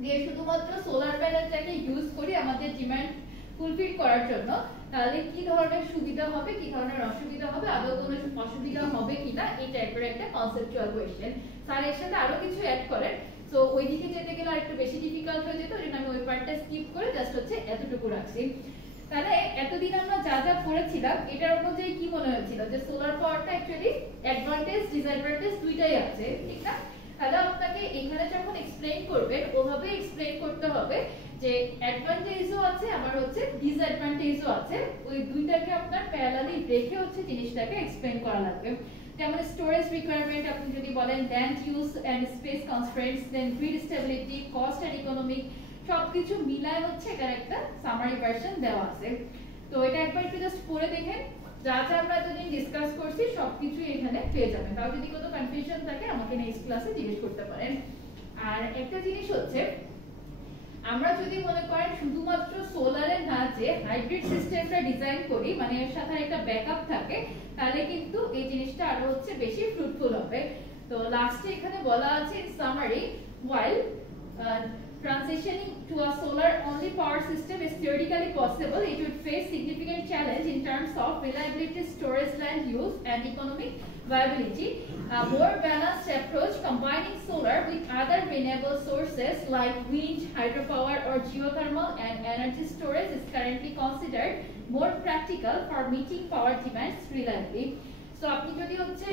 দিয়ে শুধুমাত্র সোলার প্যানেলটাকে ইউজ করি আমাদের ডিমান্ড ফুলফিল করার জন্য, তাহলে কি ধরনের সুবিধা হবে, কি ধরনের অসুবিধা হবে, আদৌ কোনো অসুবিধা হবে কিনা, এই টাইপের একটা কনসেপচুয়াল কোশ্চেন। স্যার এর সাথে আরো কিছু অ্যাড করেন, সো ওইদিকে যেতে গেলে আরেকটু বেশি ডিফিকাল্ট হয়ে যেত, ওই জন্য আমি ওই পার্টটা স্কিপ করে জাস্ট হচ্ছে এতটুকু রাখছি। তাহলে এতদিন আমরা যা যা পড়েছিলাম এটার অনুযায়ী কি মনে হয়েছিল যে সোলার পাওয়ারটা অ্যাকচুয়ালি অ্যাডভান্টেজ ডিসঅ্যাডভান্টেজ দুইটাই আছে, ঠিক না? তাহলে আপনাকে এখানে যখন এক্সপ্লেইন করবেন ওভাবে এক্সপ্লেইন করতে হবে যে অ্যাডভান্টেজও আছে আবার হচ্ছে ডিসঅ্যাডভান্টেজও আছে, ওই দুইটাকে আপনার প্যারালালি রেখে হচ্ছে জিনিসটাকে এক্সপ্লেইন করা লাগবে। যেমন স্টোরেজ রিকোয়ারমেন্ট আপনি যদি বলেন, land use and space constraints, then grid stability, cost and economic, সবকিছু মিলায় হচ্ছে এখানে একটা সামারি ভার্সন দেওয়া আছে। তো এটা একবার একটু জাস্ট পড়ে দেখেন, যা যা আমরা এতদিন ডিসকাস করছি সবকিছু এখানে পেয়ে যাবেন। তাও যদি কোনো কনফিউশন থাকে আমাকে নেক্সট ক্লাসে জিজ্ঞেস করতে পারেন। আর একটা জিনিস হচ্ছে, আমরা যদি মনে করেন শুধুমাত্র সোলারে না যে হাইব্রিড সিস্টেমটা ডিজাইন করি, মানে এর সাথে একটা ব্যাকআপ থাকে, তাহলে কিন্তু এই জিনিসটা আরো হচ্ছে বেশি ফ্রুটফুল হবে। তো লাস্টে এখানে বলা আছে in summary, while transitioning to a solar only power system is theoretically possible, it would face significant challenge in terms of reliability, storage, land use and economic viability. A more balanced approach combining solar with other renewable sources like wind, hydropower or geothermal and energy storage is currently considered more practical for meeting power demands reliably. So আপনি যদি হচ্ছে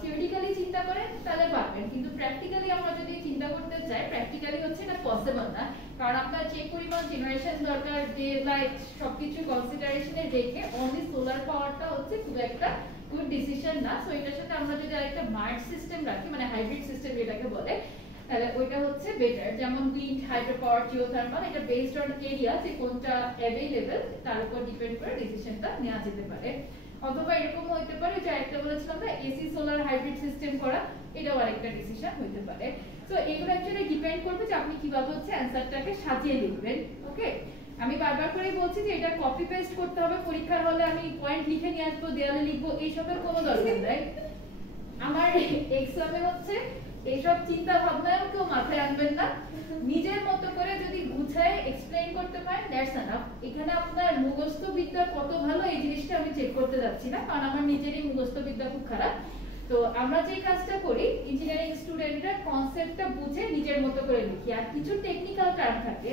theoretically চিন্তা করেন তাহলে পারবেন, কিন্তু practically আমরা যদি চিন্তা করতে চাই, প্র্যাকটিক্যালি হচ্ছে এটা পসিবল না। কারণ আপনার যে পরিমাণ জেনারেশন দরকার, ডে লাইট সবকিছু কনসিডারেশনে রেখে অনলি সোলার পাওয়ারটা হচ্ছে খুব একটা গুড ডিসিশন না। সো এটার সাথে আমরা যদি আরেকটা মার্জ সিস্টেম রাখি, মানে হাইব্রিড সিস্টেম যেটাকে বলে, তাহলে ওইটা হচ্ছে বেটার। যেমন উইন্ড, হাইড্রো পাওয়ার, জিওথার্মাল, এটা বেসড অন এরিয়া, যে কোনটা অ্যাভেলেবল তার উপর ডিপেন্ড করে ডিসিশনটা নেওয়া যেতে পারে। অথবা এরকম হইতে পারে যে একটা বলেছিলাম না এসি সোলার হাইব্রিড সিস্টেম করা, এটাও আরেকটা ডিসিশন হইতে পারে। সো এগুলো অ্যাকচুয়ালি ডিপেন্ড করবে যে আপনি কিভাবে হচ্ছে অ্যানসারটাকে সাজিয়ে লিখবেন। ওকে, আমি বারবার করেই বলছি যে এটা কপি পেস্ট করতে হবে, পরীক্ষার হলে আমি পয়েন্ট লিখে নিয়ে আসবো, দেয়ালে লিখবো, এইসবের কোনো দরকার নাই। আমার এক্সামে হচ্ছে এইসব চিন্তা ভাবনাও কেউ মাথায় আনবেন না, নিজের মতো করে যদি গুছায় এক্সপ্লেইন করতে পারেন, দ্যাটস এনাফ। এখানে আপনার মুখস্থ বিদ্যা কত ভালো এই জিনিসটা আমি চেক করতে যাচ্ছি না, কারণ আমার নিজেরই মুখস্থ বিদ্যা খুব খারাপ। তো আমরা যে কাজটা করি, ইঞ্জিনিয়ারিং স্টুডেন্টরা কনসেপ্টটা বুঝে নিজের মতো করে লিখি। আর কিছু টেকনিক্যাল টার্ম থাকে,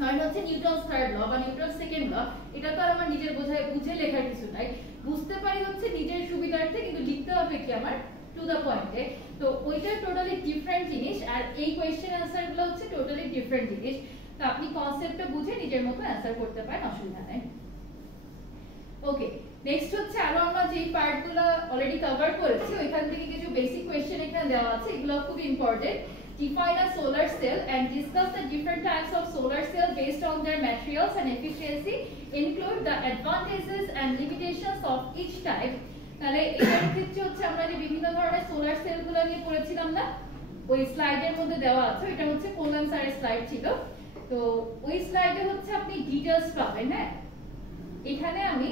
হয় হচ্ছে নিউটনস থার্ড ল বা নিউটনস সেকেন্ড ল, এটা তো আর আমার নিজের বুঝে লেখার কিছু নাই, বুঝতে পারি হচ্ছে নিজের সুবিধার্থে, কিন্তু লিখতে হবে কি আমার টু দ্য পয়েন্টে। তো ওইটা টোটালি ডিফারেন্ট জিনিস, আর এই কোয়েশ্চেন অ্যানসার গুলো হচ্ছে টোটালি ডিফারেন্ট জিনিস। তো আপনি কনসেপ্টটা বুঝে নিজের মতো অ্যানসার করতে পারেন, অসুবিধা নেই। ওকে, নেক্সট হচ্ছে আরো আমরা যেই পার্টগুলো অলরেডি কভার করেছি ওইখান থেকে কিছু বেসিক কোয়েশ্চেন এখানে দেওয়া আছে, এগুলো খুব important. Define a solar cell and discuss the different types of solar cell based on their materials and efficiency. Include the advantages and limitations of each type. তাহলে এর ক্ষেত্রে হচ্ছে আমরা যে বিভিন্ন ধরনের সোলার সেলগুলো নিয়ে পড়েছিলাম না, ওই স্লাইডের মধ্যে দেওয়া আছে, এটা হচ্ছে কোলান স্যারের স্লাইড ছিল। তো ওই স্লাইডে হচ্ছে আপনি ডিটেইলস পাবেন। হ্যাঁ, এখানে আমি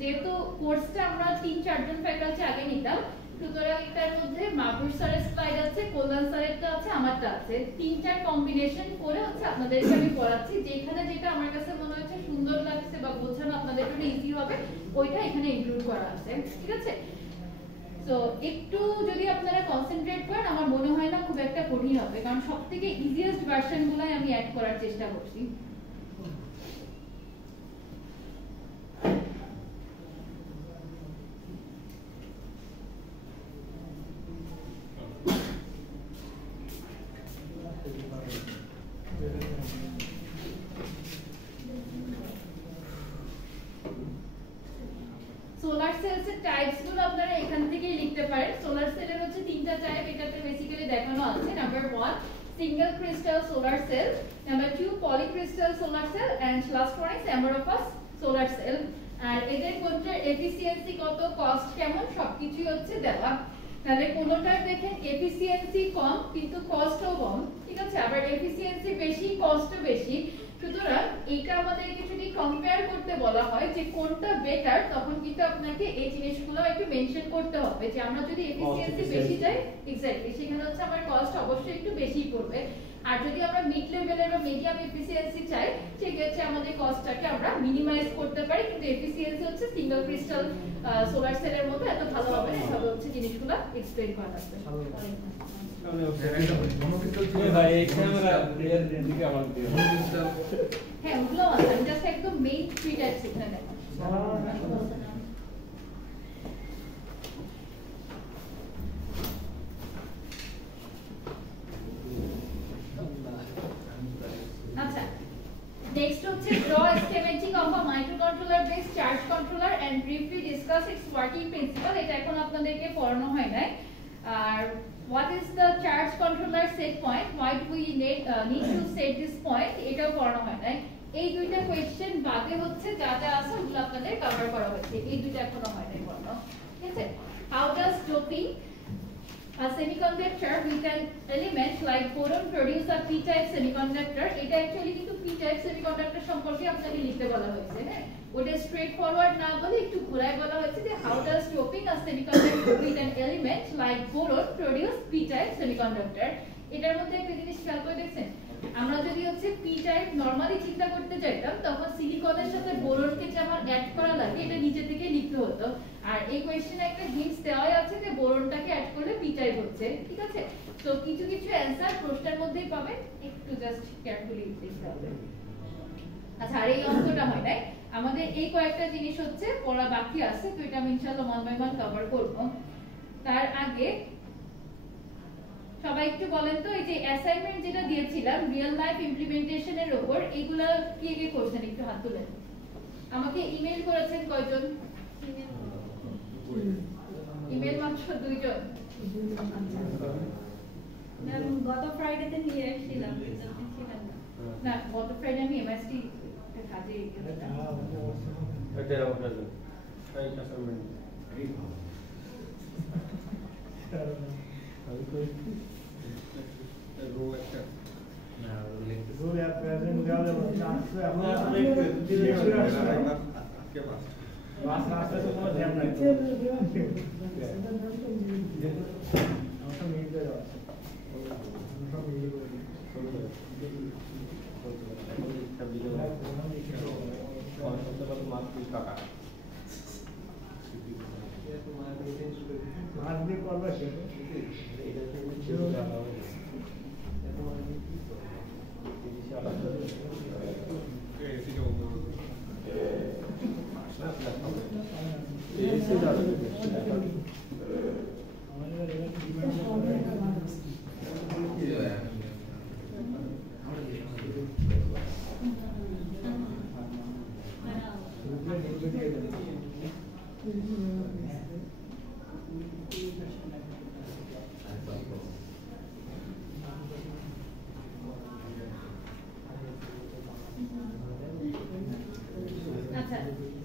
যেহেতু কোর্সটা আমরা 3-4 জন ফ্যাকাল্টি আগে নিতাম, সুতরাং এটার মধ্যে মাহবুব স্যারের স্লাইড আছে, কল্যাণ স্যারেরটা আছে, আমারটা আছে, 3-4 কম্বিনেশন করে হচ্ছে আপনাদেরকে আমি পড়াচ্ছি। যেখানে যেটা আমার কাছে মনে হচ্ছে সুন্দর লাগছে বা বোঝানো আপনাদের জন্য ইজি হবে, ওইটা এখানে ইনক্লুড করা আছে। ঠিক আছে, সো একটু যদি আপনারা কনসেন্ট্রেট করেন আমার মনে হয় না খুব একটা কঠিন হবে, কারণ সবথেকে ইজিয়েস্ট ভার্সনগুলাই আমি অ্যাড করার চেষ্টা করছি। সোলার সেলস এর টাইপস গুলো আপনারা এখান থেকেই লিখতে পারেন। সোলার সেলের হচ্ছে 3টা টাইপ, এটাতে বেসিক্যালি দেখানো আছে। Number 1 single crystal solar cell, number 2 polycrystal solar cell, and last one is amorphous solar cell. আর এদের কোনটার এফিসিয়েন্সি কত, কস্ট কেমন, সবকিছুই হচ্ছে দেওয়া। তাহলে কোনটার দেখেন এফিসিয়েন্সি কম কিন্তু কস্টও কম, ঠিক আছে, আবার এফিসিয়েন্সি বেশি কস্টও বেশি। সুতরাং এটা আমাদেরকে যদি কম্পেয়ার করতে বলা হয় যে কোনটা বেটার, তখন কিন্তু আপনাকে এই জিনিসগুলো একটু মেনশন করতে হবে যে আমরা যদি এফিসিয়েন্সি বেশি চাই, এক্স্যাক্টলি সেখানে হচ্ছে আমার কস্ট অবশ্যই একটু বেশি পড়বে। আর যদি আমরা মিড লেভেলের বা মিডিয়াম এফিসিয়েন্সি চাই, সেক্ষেত্রে আমাদের কস্টটাকে আমরা মিনিমাইজ করতে পারি, কিন্তু এফিসিয়েন্সি হচ্ছে সিঙ্গেল ক্রিস্টাল সোলার সেলের মতো এত ভালো হবে না। এভাবে হচ্ছে জিনিসগুলো এক্সপ্লেইন করা লাগবে। হ্যাঁ, ওগুলো আছে, জাস্ট একদম মেইন 3 টাইপস এখানে দেখা। আচ্ছা, charge controller and briefly discuss its working principle. এটা এখন আপনাদেরকে পড়ানো হয় নাই। আর what is the charge controller set point, why do we need to set this point, এটাও পড়ানো হয় নাই। এই দুইটা কোশ্চেন বাদে হচ্ছে যা যা আছে ওগুলো আপনাদের কভার করা হয়েছে, এই দুইটা এখনো হয় নাই পড়ানো, ঠিক আছে? How does doping a semiconductor with an element like boron produce a p-type semiconductor? এটা অ্যাকচুয়ালি কিন্তু p-type semiconductor সম্পর্কে আপনাকে লিখতে বলা হয়েছে, হ্যাঁ, ওটা স্ট্রেট ফরওয়ার্ড না বলে একটু ঘুরায় বলা হয়েছে যে how does doping a semiconductor with an element like boron produce p-type semiconductor? এটার মধ্যে একটা জিনিস খেয়াল করে দেখছেন, আমরা যদি হচ্ছে p-type নরমালি চিন্তা করতে চাইতাম তখন সিলিকনের সাথে বোরনকে যেমন অ্যাড করা লাগে এটা নিচে থেকে লিখতে হতো, আর এই কোশ্চেনে একটা হিন্টস দেওয়াই আছে যে বোরনটাকে অ্যাড করলে p-type হচ্ছে, ঠিক আছে? তো কিছু কিছু অ্যানসার প্রশ্নের মধ্যেই পাবেন, একটু জাস্ট কেয়ারফুলি দেখতে হবে। আচ্ছা, আর এই অঙ্কটা হয় নাই, আমাদের এই কয়েকটা জিনিস হচ্ছে পড়া বাকি আছে, তো এটা আমি ইনশাআল্লাহ মান বাই মান কভার করব। তার আগে সবাই একটু বলেন তো, এই যে অ্যাসাইনমেন্ট যেটা দিয়েছিলাম রিয়েল লাইফ ইমপ্লিমেন্টেশনের উপর, এইগুলা কি কি করছেন একটু হাত তুলেন। আমাকে ইমেল করেছেন কয়জন? ইমেল মাত্র 2 জন। গত ফ্রাইডেতে নিয়ে আসছিলাম, না গত ফ্রাইডে আমি এমএসটি কাজে এটা ওখানে এই অ্যাসাইনমেন্ট রোল অ্যাপ প্রেজেন্ট গালে চান্স আপনি বাস রাস্তা তো কোনো জ্যাম নাই তো আমরা মিট দিয়ে যাচ্ছি আমরা মিট করে মাছ দিয়ে করবে আচ্ছা,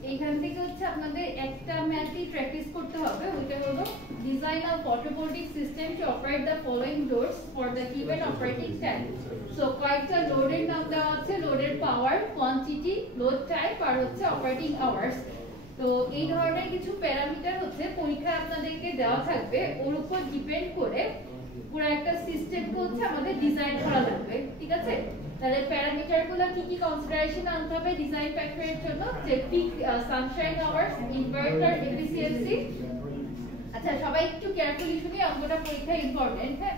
এইখান থেকে হচ্ছে আপনাদের একটা ম্যাথই প্র্যাকটিস করতে হবে, ওইটা হলো design a photovoltaic system two operate the following loads for the given operating time. So কয়েকটা লোডের নাম দেওয়া আছে, লোডের পাওয়ার, কোয়ান্টিটি, লোড টাইম আর হচ্ছে অপারেটিং আওয়ার্স। তো এই ধরনের কিছু প্যারামিটার হচ্ছে পরীক্ষায় আপনাদেরকে দেওয়া থাকবে, ওর উপর ডিপেন্ড করে পুরো একটা সিস্টেমকে হচ্ছে আমাদের ডিজাইন করা লাগবে, ঠিক আছে? তাহলে প্যারামিটারগুলো কি কি কনসিডারেশন আনতে হবে ডিজাইন ফ্যাক্টরের জন্য, যে peak sunshine hours, inverter efficiency. আচ্ছা, সবাই একটু কেয়ারফুলি শুনি, অঙ্কটা পরীক্ষায় ইম্পর্টেন্ট, হ্যাঁ।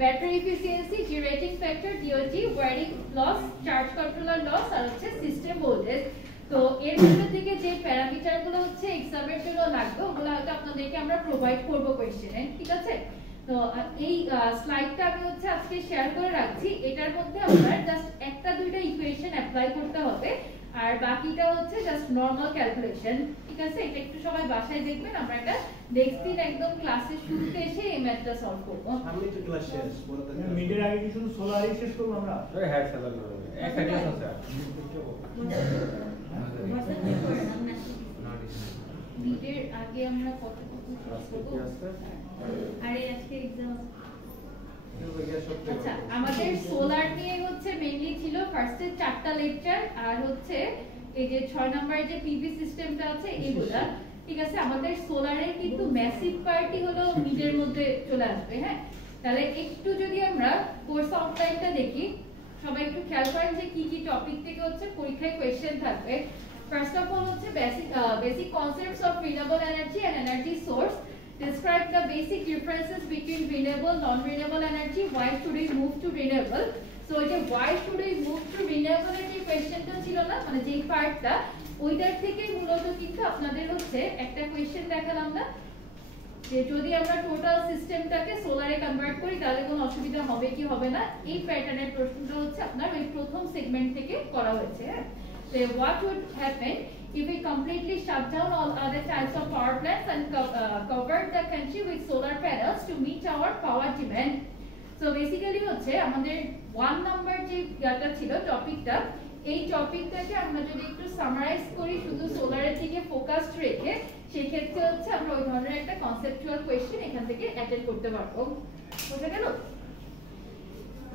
Battery efficiency, derating factor DOG, wiring loss, charge controller loss আর হচ্ছে সিস্টেম ভোল্টেজ। তো এর মধ্যে থেকে যে প্যারামিটারগুলো হচ্ছে এক্সামের জন্য লাগবে ওগুলো হয়তো আপনাদেরকে আমরা প্রোভাইড করব কোশ্চেনে, ঠিক আছে? তো এই স্লাইডটা আমি হচ্ছে আজকে শেয়ার করে রাখছি, এটার মধ্যে আপনার জাস্ট একটা দুইটা ইকুয়েশন অ্যাপ্লাই করতে হবে আর বাকিটা হচ্ছে জাস্ট নরমাল ক্যালকুলেশন, ঠিক আছে? এটা একটু সবাই বাসায় দেখবেন, আমরা এটা নেক্সট দিন একদম ক্লাসের শুরুতে এসে এই ম্যাথটা সলভ করব। আমি তো ক্লাস শেষ বলতে মিডের আগে কি শুধু সোলারই শেষ করব আমরা? ওই হ্যাড চালানো একটা ক্লাস আছে মিডের আগে আমরা কত শেষ করব? আরে আজকে এক্সাম। আচ্ছা, আমাদের সোলার নিয়ে হচ্ছে মেইনলি ছিল ফার্স্টে 4টা লেকচার আর হচ্ছে এই যে 6 নম্বরের যে পিভি সিস্টেমটা আছে এগুলা, ঠিক আছে? আমাদের সোলারের কিন্তু ম্যাসিভ পার্টি হলো মিডের মধ্যে চলে আসবে, হ্যাঁ। তাহলে একটু যদি আমরা কোর্স আউটলাইনটা দেখি, সবাই একটু খেয়াল করেন যে কি কি টপিক থেকে হচ্ছে পরীক্ষায় কোশ্চেন থাকবে। ফার্স্ট অফ অল হচ্ছে basic concepts of renewable energy and energy source, describe the basic differences between renewable non-renewable energy, why should we move to renewable। So যে why should we move to renewable এর যে কোশ্চেনটা ছিল না, মানে যেই পার্টটা, ওইটার থেকে মূলত কিন্তু আপনাদের হচ্ছে একটা কোশ্চেন দেখালাম না যে যদি আমরা টোটাল সিস্টেমটাকে সোলারে কনভার্ট করি তাহলে কোনো অসুবিধা হবে কি হবে না, এই প্যাটার্নের প্রশ্নটা হচ্ছে আপনার ওই প্রথম সেগমেন্ট থেকে করা হয়েছে, হ্যাঁ। So what would happen if we completely shut down all other types of power plants and covered the country with solar panels to meet our power demand. So basically হচ্ছে আমাদের 1 নাম্বার যে ইয়াটা ছিল টপিকটা, এই টপিকটাকে আমরা যদি একটু সামারাইজ করি শুধু সোলারের দিকে ফোকাসড রেখে, সেই ক্ষেত্রে হচ্ছে আমরা ওই ধরনের একটা কনসেপচুয়াল কোশ্চেন এখান থেকে অ্যাটেন্ড করতে পারবো। বুঝা গেল?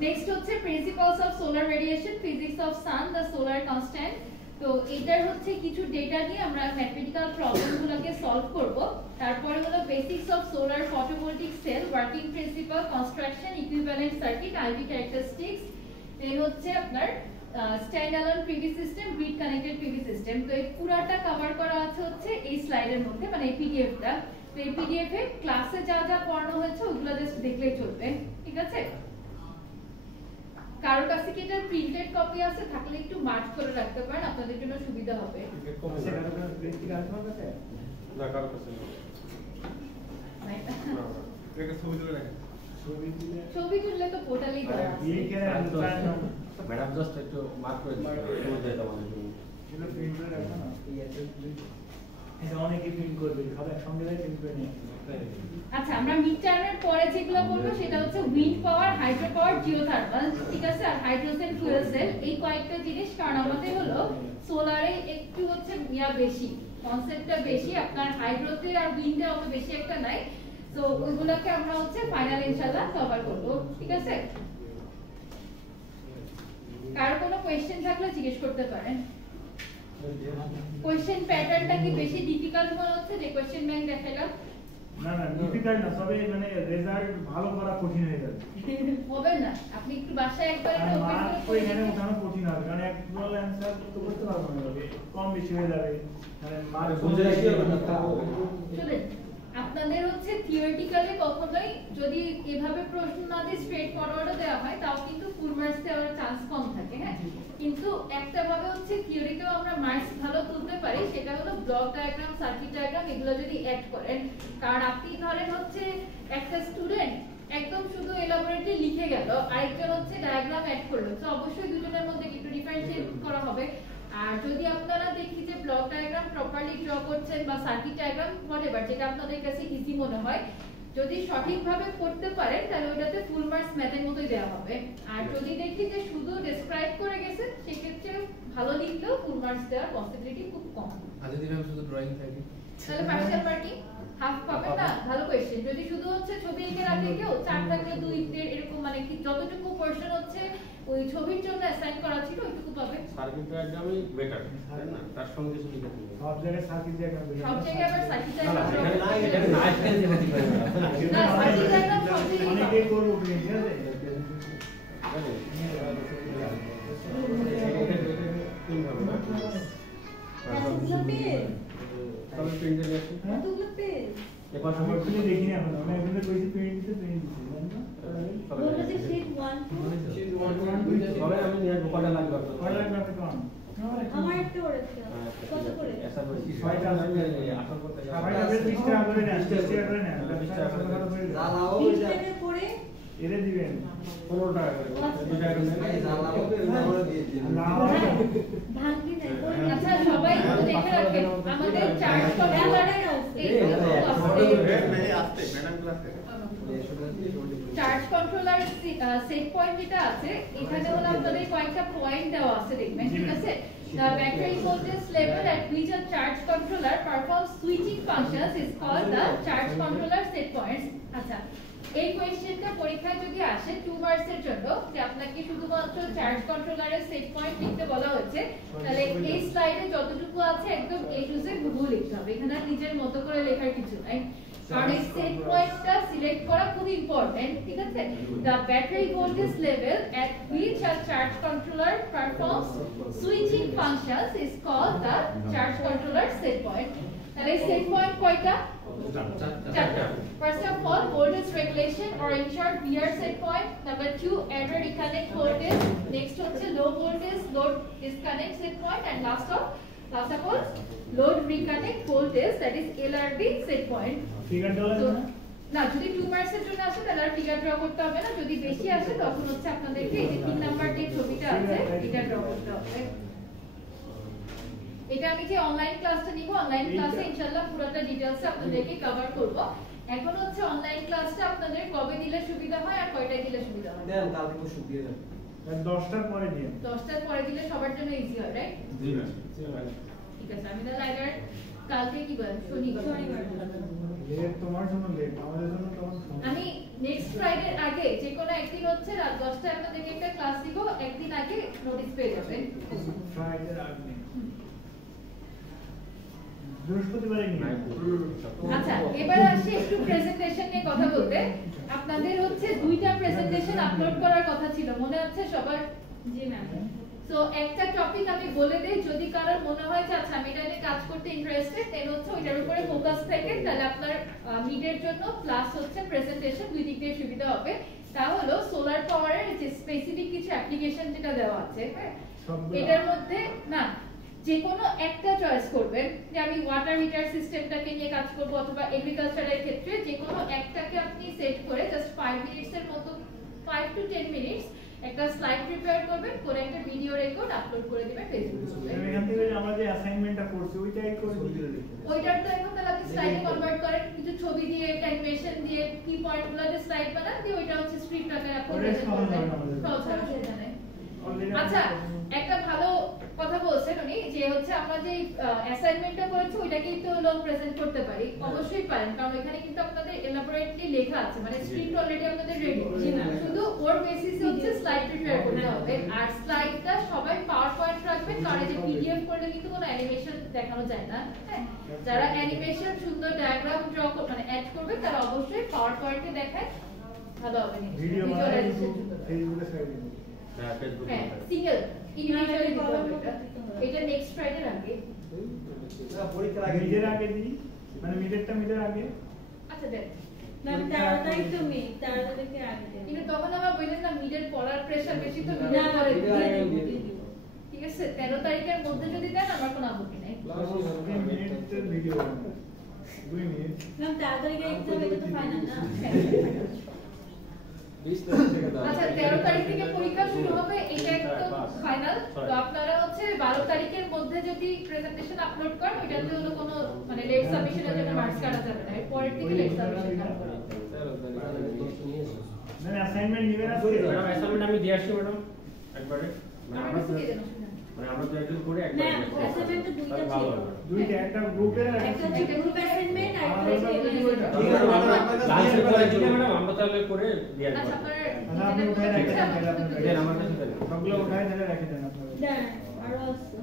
নেক্সট হচ্ছে principles of solar radiation, physics of sun, the solar constant. তো এটার হচ্ছে কিছু ডেটা দিয়ে আমরা ম্যাথমেটিক্যাল প্রবলেমগুলোকে সলভ করব। তারপরে হলো basics of solar photovoltaic cell, working principle, construction, equivalent circuit, IV characteristics. Then হচ্ছে আপনার stand alone PV system, grid connected PV system. তো এই পুরাটা কভার করা আছে হচ্ছে এই স্লাইডের মধ্যে, মানে এই পিডিএফটা। তো এই পিডিএফ এ ক্লাসে যা যা পড়ানো হয়েছে ওগুলো জাস্ট দেখলেই চলবে, ঠিক আছে? কারো কাছে কি এটার প্রিন্টেড কপি আছে? থাকলে একটু মার্ক করে রাখতে পারেন, আপনাদের জন্য সুবিধা হবে। ছবি তুললে তো পোর্টালেই দেওয়া আছে। ম্যাডাম জাস্ট একটু মার্ক করে দিতে তোমাদের জন্য। ছিল প্রিন্ট করে রাখো না, এটা অনেকে প্রিন্ট করবে, সবাই সঙ্গে প্রিন্ট করে নিয়ে। আচ্ছা, আমরা মিড টার্মের পরে যেগুলো বলবো সেটা হচ্ছে উইন্ড পাওয়ার, হাইড্রো পাওয়ার, জিওথার্মাল, ঠিক আছে? আর হাইড্রোজেন ফুয়েল সেল, এই কয়েকটা জিনিস। কারণ আমাদের হলো সোলারে একটু হচ্ছে বেশি কনসেপ্টটা বেশি, আপনার হাইড্রোতে আর উইন্ডে অত বেশি একটা নাই। তো ওইগুলোকে আমরা হচ্ছে ফাইনাল ইনশাআল্লাহ কভার করব, ঠিক আছে? কার কোনো কোশ্চেন থাকলে জিজ্ঞেস করতে পারেন। কোশ্চেন প্যাটার্নটা কি বেশি ডিফিকাল্ট মনে হচ্ছে যে কোশ্চেন ব্যাংক দেখালাম? না না, ডিফিকাল্ট না, তবে মানে রেজাল্ট ভালো করা কঠিন হয়ে যাবে। হবে না, আপনি একটু বাসায় একবার এটা ওপেন মার্ক করে এখানে ওঠানো কঠিন হবে, কারণ একবার অ্যানসার তো করতে পারবো না, কম বেশি হয়ে যাবে। মানে মার্ক বুঝে রাখি শুনেন, আপনাদের হচ্ছে থিওরিটিক্যালি কখনোই যদি এভাবে প্রশ্ন না দিয়ে স্ট্রেট ফরওয়ার্ডে দেওয়া হয় তাও কিন্তু ফুল মার্কস দেওয়ার চান্স কম থাকে, হ্যাঁ? কিন্তু একটা ভাবে হচ্ছে থিওরিতেও আমরা মার্কস ভালো তুলতে পারি, সেটা হলো ব্লক ডায়াগ্রাম, সার্কিট ডায়াগ্রাম এগুলো যদি অ্যাড করেন। কারণ আপনি ধরেন হচ্ছে একটা স্টুডেন্ট একদম শুধু এলাবোরেটলি লিখে গেল, আরেকজন হচ্ছে ডায়াগ্রাম অ্যাড করলো, তো অবশ্যই দুজনের মধ্যে একটু ডিফারেন্সিয়েট করা হবে। আর যদি আপনারা দেখি যে ব্লক ডায়াগ্রাম প্রপারলি ড্র করছেন বা সার্কিট ডায়াগ্রাম হোয়াটএভার, যেটা আপনাদের কাছে ইজি মনে হয়, যদি সঠিকভাবে করতে পারেন তাহলে ওটাতে ফুল মার্কস ম্যাথের মতোই দেওয়া হবে। আর যদি দেখি যে শুধু ডেসক্রাইব করে গেছে, সেক্ষেত্রে ভালো লিখলেও ফুল মার্কস দেওয়ার পসিবিলিটি খুব কম। আর যদি ম্যাম শুধু ড্রয়িং থাকে তাহলে পার্শিয়াল মার্কিং হাফ পাবেন না? ভালো কোশ্চেন। যদি শুধু হচ্ছে ছবি এঁকে রাখে কেউ, 4 থাকলে 2 এরকম, মানে কি যতটুকু পোরশন হচ্ছে ওই ছবির জন্য অ্যাসাইন করা ছিল ওইটুকু পাবে। সার্কিট ডায়াগ্রামই বেটার, তাই না? তার সঙ্গে কিছু লিখে দিবে। সব জায়গায় সার্কিট ডায়াগ্রাম, সব জায়গায় আবার সার্কিট না না, ডায়াগ্রাম এখানে না এখানে যেতে পারে না। না, সার্কিট ডায়াগ্রাম সব জায়গায় অনেকেই করবো, ঠিক আছে? তবে প্রিন্টে লেখি এতগুলো পেজ এবার আমি খুলে দেখিনি এখন, আমি একজনের কইছি প্রিন্ট দিতে, প্রিন্ট দিতে, জানেন না? বললো যে শীট 1 2 তবে আমি নিয়ে গোপালে লাগবে কয় লাগবে আপনি কম? আমার একটা ওরেছে কত করে ऐसा कोई ছয়টা ছয়টা আমি আসার করতে সবাইটা বেশ 20 টাকা করে নেন, 20 টাকা করে নেন, 20 টাকা করে নেন। 20 টাকা করে এরে দিবেন 15 টাকা করে 2 টাকা করে ভাঙবি না বল আচ্ছা, সবাই একটু দেখে রাখেন আমাদের চার্জ কন্ট্রোলারে চার্জ কন্ট্রোলার সেট পয়েন্ট যেটা আছে, এখানে হলো আপনাদের কয়েকটা পয়েন্ট দেওয়া আছে, দেখবেন, ঠিক আছে? The battery voltage level at which a charge controller performs switching functions is called the charge controller set points. আচ্ছা, এই কোশ্চেনটা পরীক্ষায় যদি আসে 2 মার্কস এর জন্য, যে আপনাকে শুধুমাত্র চার্জ কন্ট্রোলারের সেট পয়েন্ট লিখতে বলা হয়েছে, তাহলে এই স্লাইডে যতটুকু আছে একদম A to Z হুবহু লিখতে হবে, এখানে আর নিজের মতো করে লেখার কিছু নাই। কারণ এই সেট পয়েন্টটা সিলেক্ট করা খুব ইম্পর্টেন্ট, ঠিক আছে? The battery voltage level at which a charge controller performs switching functions is called the charge controller set point. তাহলে সেট পয়েন্ট কয়টা? চারটা। First of all, voltage regulation or in short VR set point. Number 2, error reconnect voltage. Next হচ্ছে low voltage load disconnect set point, and last of all load reconnect voltage, that is LRV set point. Figure dollar তো না? না, যদি 2 marks এর জন্য আসে তাহলে আর figure draw করতে হবে না, যদি বেশি আসে তখন হচ্ছে আপনাদেরকে এই যে 3 নাম্বার যে ছবিটা আছে এটা ড্র করতে হবে। এটা আমি যে অনলাইন ক্লাসটা নিব অনলাইন ক্লাসে ইনশাআল্লাহ পুরোটা ডিটেইলস আপনাদেরকে কভার করব। এখন হচ্ছে অনলাইন ক্লাসটা আপনাদের কবে দিলে সুবিধা হয় আর কয়টায় দিলে সুবিধা হয়? দেন কালকে পরশু দিয়ে দেন। 10টার পরে দিন। 10টার পরে দিলে সবার জন্য ইজি হয়, রাইট? জি ম্যাম। ঠিক আছে, আমি তাহলে আগে কালকে কি বলেন শনিবার লেট তোমার জন্য লেট, আমাদের জন্য তখন আমি নেক্সট ফ্রাইডে আগে যে কোনো একদিন হচ্ছে রাত 10টায় আপনাদেরকে একটা ক্লাস দিব, একদিন আগে নোটিস পেয়ে যাবেন। ফ্রাইডে আগে বৃহস্পতিবারে নিয়ে। আচ্ছা, এবার আসি একটু প্রেজেন্টেশন নিয়ে কথা বলতে। আপনাদের হচ্ছে দুইটা প্রেজেন্টেশন আপলোড করার কথা ছিল, মনে আছে সবার? জি ম্যাম। সো একটা টপিক আমি বলে দেই, যদি কারোর মনে হয় যে আচ্ছা আমি এটা নিয়ে কাজ করতে ইন্টারেস্টেড, দেন হচ্ছে ওইটার উপরে ফোকাস থাকে, তাহলে আপনার মিডের জন্য প্লাস হচ্ছে প্রেজেন্টেশন দুই দিক দিয়ে সুবিধা হবে। তা হলো সোলার পাওয়ারের যে স্পেসিফিক কিছু অ্যাপ্লিকেশন যেটা দেওয়া আছে, হ্যাঁ, এটার মধ্যে না যে কোনো একটা চয়েস করবেন, যে আমি ওয়াটার হিটার সিস্টেমটাকে নিয়ে কাজ করব অথবা এগ্রিকালচারের ক্ষেত্রে যে কোনো একটাকে আপনি সেট করে জাস্ট 5 মিনিটসের মতো 5 to 10 মিনিটস একটা স্লাইড প্রিপেয়ার করবেন, করে একটা ভিডিও রেকর্ড আপলোড করে দিবেন ফেসবুকে। এখান থেকে আমরা যে অ্যাসাইনমেন্টটা করছি ওইটাই করে দিতে দিতে। ওইটার তো এখন তাহলে আপনি স্লাইডে কনভার্ট করেন, কিছু ছবি দিয়ে অ্যানিমেশন দিয়ে কি পয়েন্টগুলোতে স্লাইড বানান দিয়ে ওইটা হচ্ছে স্ক্রিপ্ট আকারে আপনি প্রেজেন্ট করবেন। সহজ হবে সেটা নেই। আচ্ছা, একটা ভালো কথা বলছেন উনি যে হচ্ছে আমরা যে অ্যাসাইনমেন্টটা করেছি ওইটা কিন্তু লোক প্রেজেন্ট করতে পারি। অবশ্যই পারেন, কারণ এখানে কিন্তু আপনাদের এলাবোরেটলি লেখা আছে, মানে স্ক্রিপ্ট অলরেডি আপনাদের রেডি, শুধু ওর বেসিসে হচ্ছে স্লাইড প্রিপেয়ার করতে হবে। আর স্লাইডটা সবাই পাওয়ার পয়েন্ট রাখবেন, কারণ এই যে পিডিএফ করলে কিন্তু কোনো অ্যানিমেশন দেখানো যায় না, হ্যাঁ। যারা অ্যানিমেশন সুন্দর ডায়াগ্রাম ড্র মানে অ্যাড করবে তারা অবশ্যই পাওয়ার পয়েন্টে দেখায়, ভালো হবে ভিডিও বানাই ফেসবুকে সাইড দিন। হ্যাঁ, সিঙ্গেল ইন্ডিভিজুয়ালি দিতে হবে এটা নেক্সট ফ্রাইডে আগে। পরীক্ষার আগে মিডের আগে দিই, মানে মিডের আগে। আচ্ছা দেন, ম্যাম 13 তারিখ তো মে, 13 তারিখে আগে দেন। কিন্তু তখন আমার বললেন না মিডের পড়ার প্রেসার বেশি, তো না, মিডের পরে দিয়ে দিব। ঠিক আছে, 13 তারিখের মধ্যে যদি দেন আমার কোনো আপত্তি নাই। 2 মিনিটের ভিডিও বানাবো। 2 মিনিট। ম্যাম 13 তারিখে এক্সাম, এটা তো ফাইনাল না? 20 তারিখ থেকে দাও। আচ্ছা, 13 তারিখ থেকে পরীক্ষা শুরু হবে, এটা একদম ফাইনাল। তো আপনারা হচ্ছে 12 তারিখের মধ্যে যদি প্রেজেন্টেশন আপলোড করেন ওইটাতে হলো কোনো মানে লেট সাবমিশনের জন্য মার্কস কাটা যাবে না, এর পরের থেকে লেট সাবমিশন কাটা হবে। না অ্যাসাইনমেন্ট নিবেন আজকে। ম্যাডাম অ্যাসাইনমেন্ট আমি দিয়ে আসছি ম্যাডাম একবারে, মানে আমার আমরা কাছে তো দিয়ে দেন, অসুবিধা নেই। মানে আমরা তো একদিন করে না, একবারে অ্যাসাইনমেন্ট তো দুইটা ছিল। দুইটা, একটা গ্রুপের আর একটা হচ্ছে গ্রুপ অ্যাসাইনমেন্ট আর একটা আমাদের হচ্ছে কাছে ওইটা। ঠিক আছে, ম্যাডাম, আপনার কাছে লাস্ট দিয়ে করে দেন। দিলে ম্যাডাম আমরা তাহলে করে দিয়ে আচ্ছা, আসবো। আপনার আপনি উঠায় রাখেন, দেন আমার কাছে দেন। সবগুলো উঠায় ধরে রেখে দেন আপনারা। দেন, আরো আছে।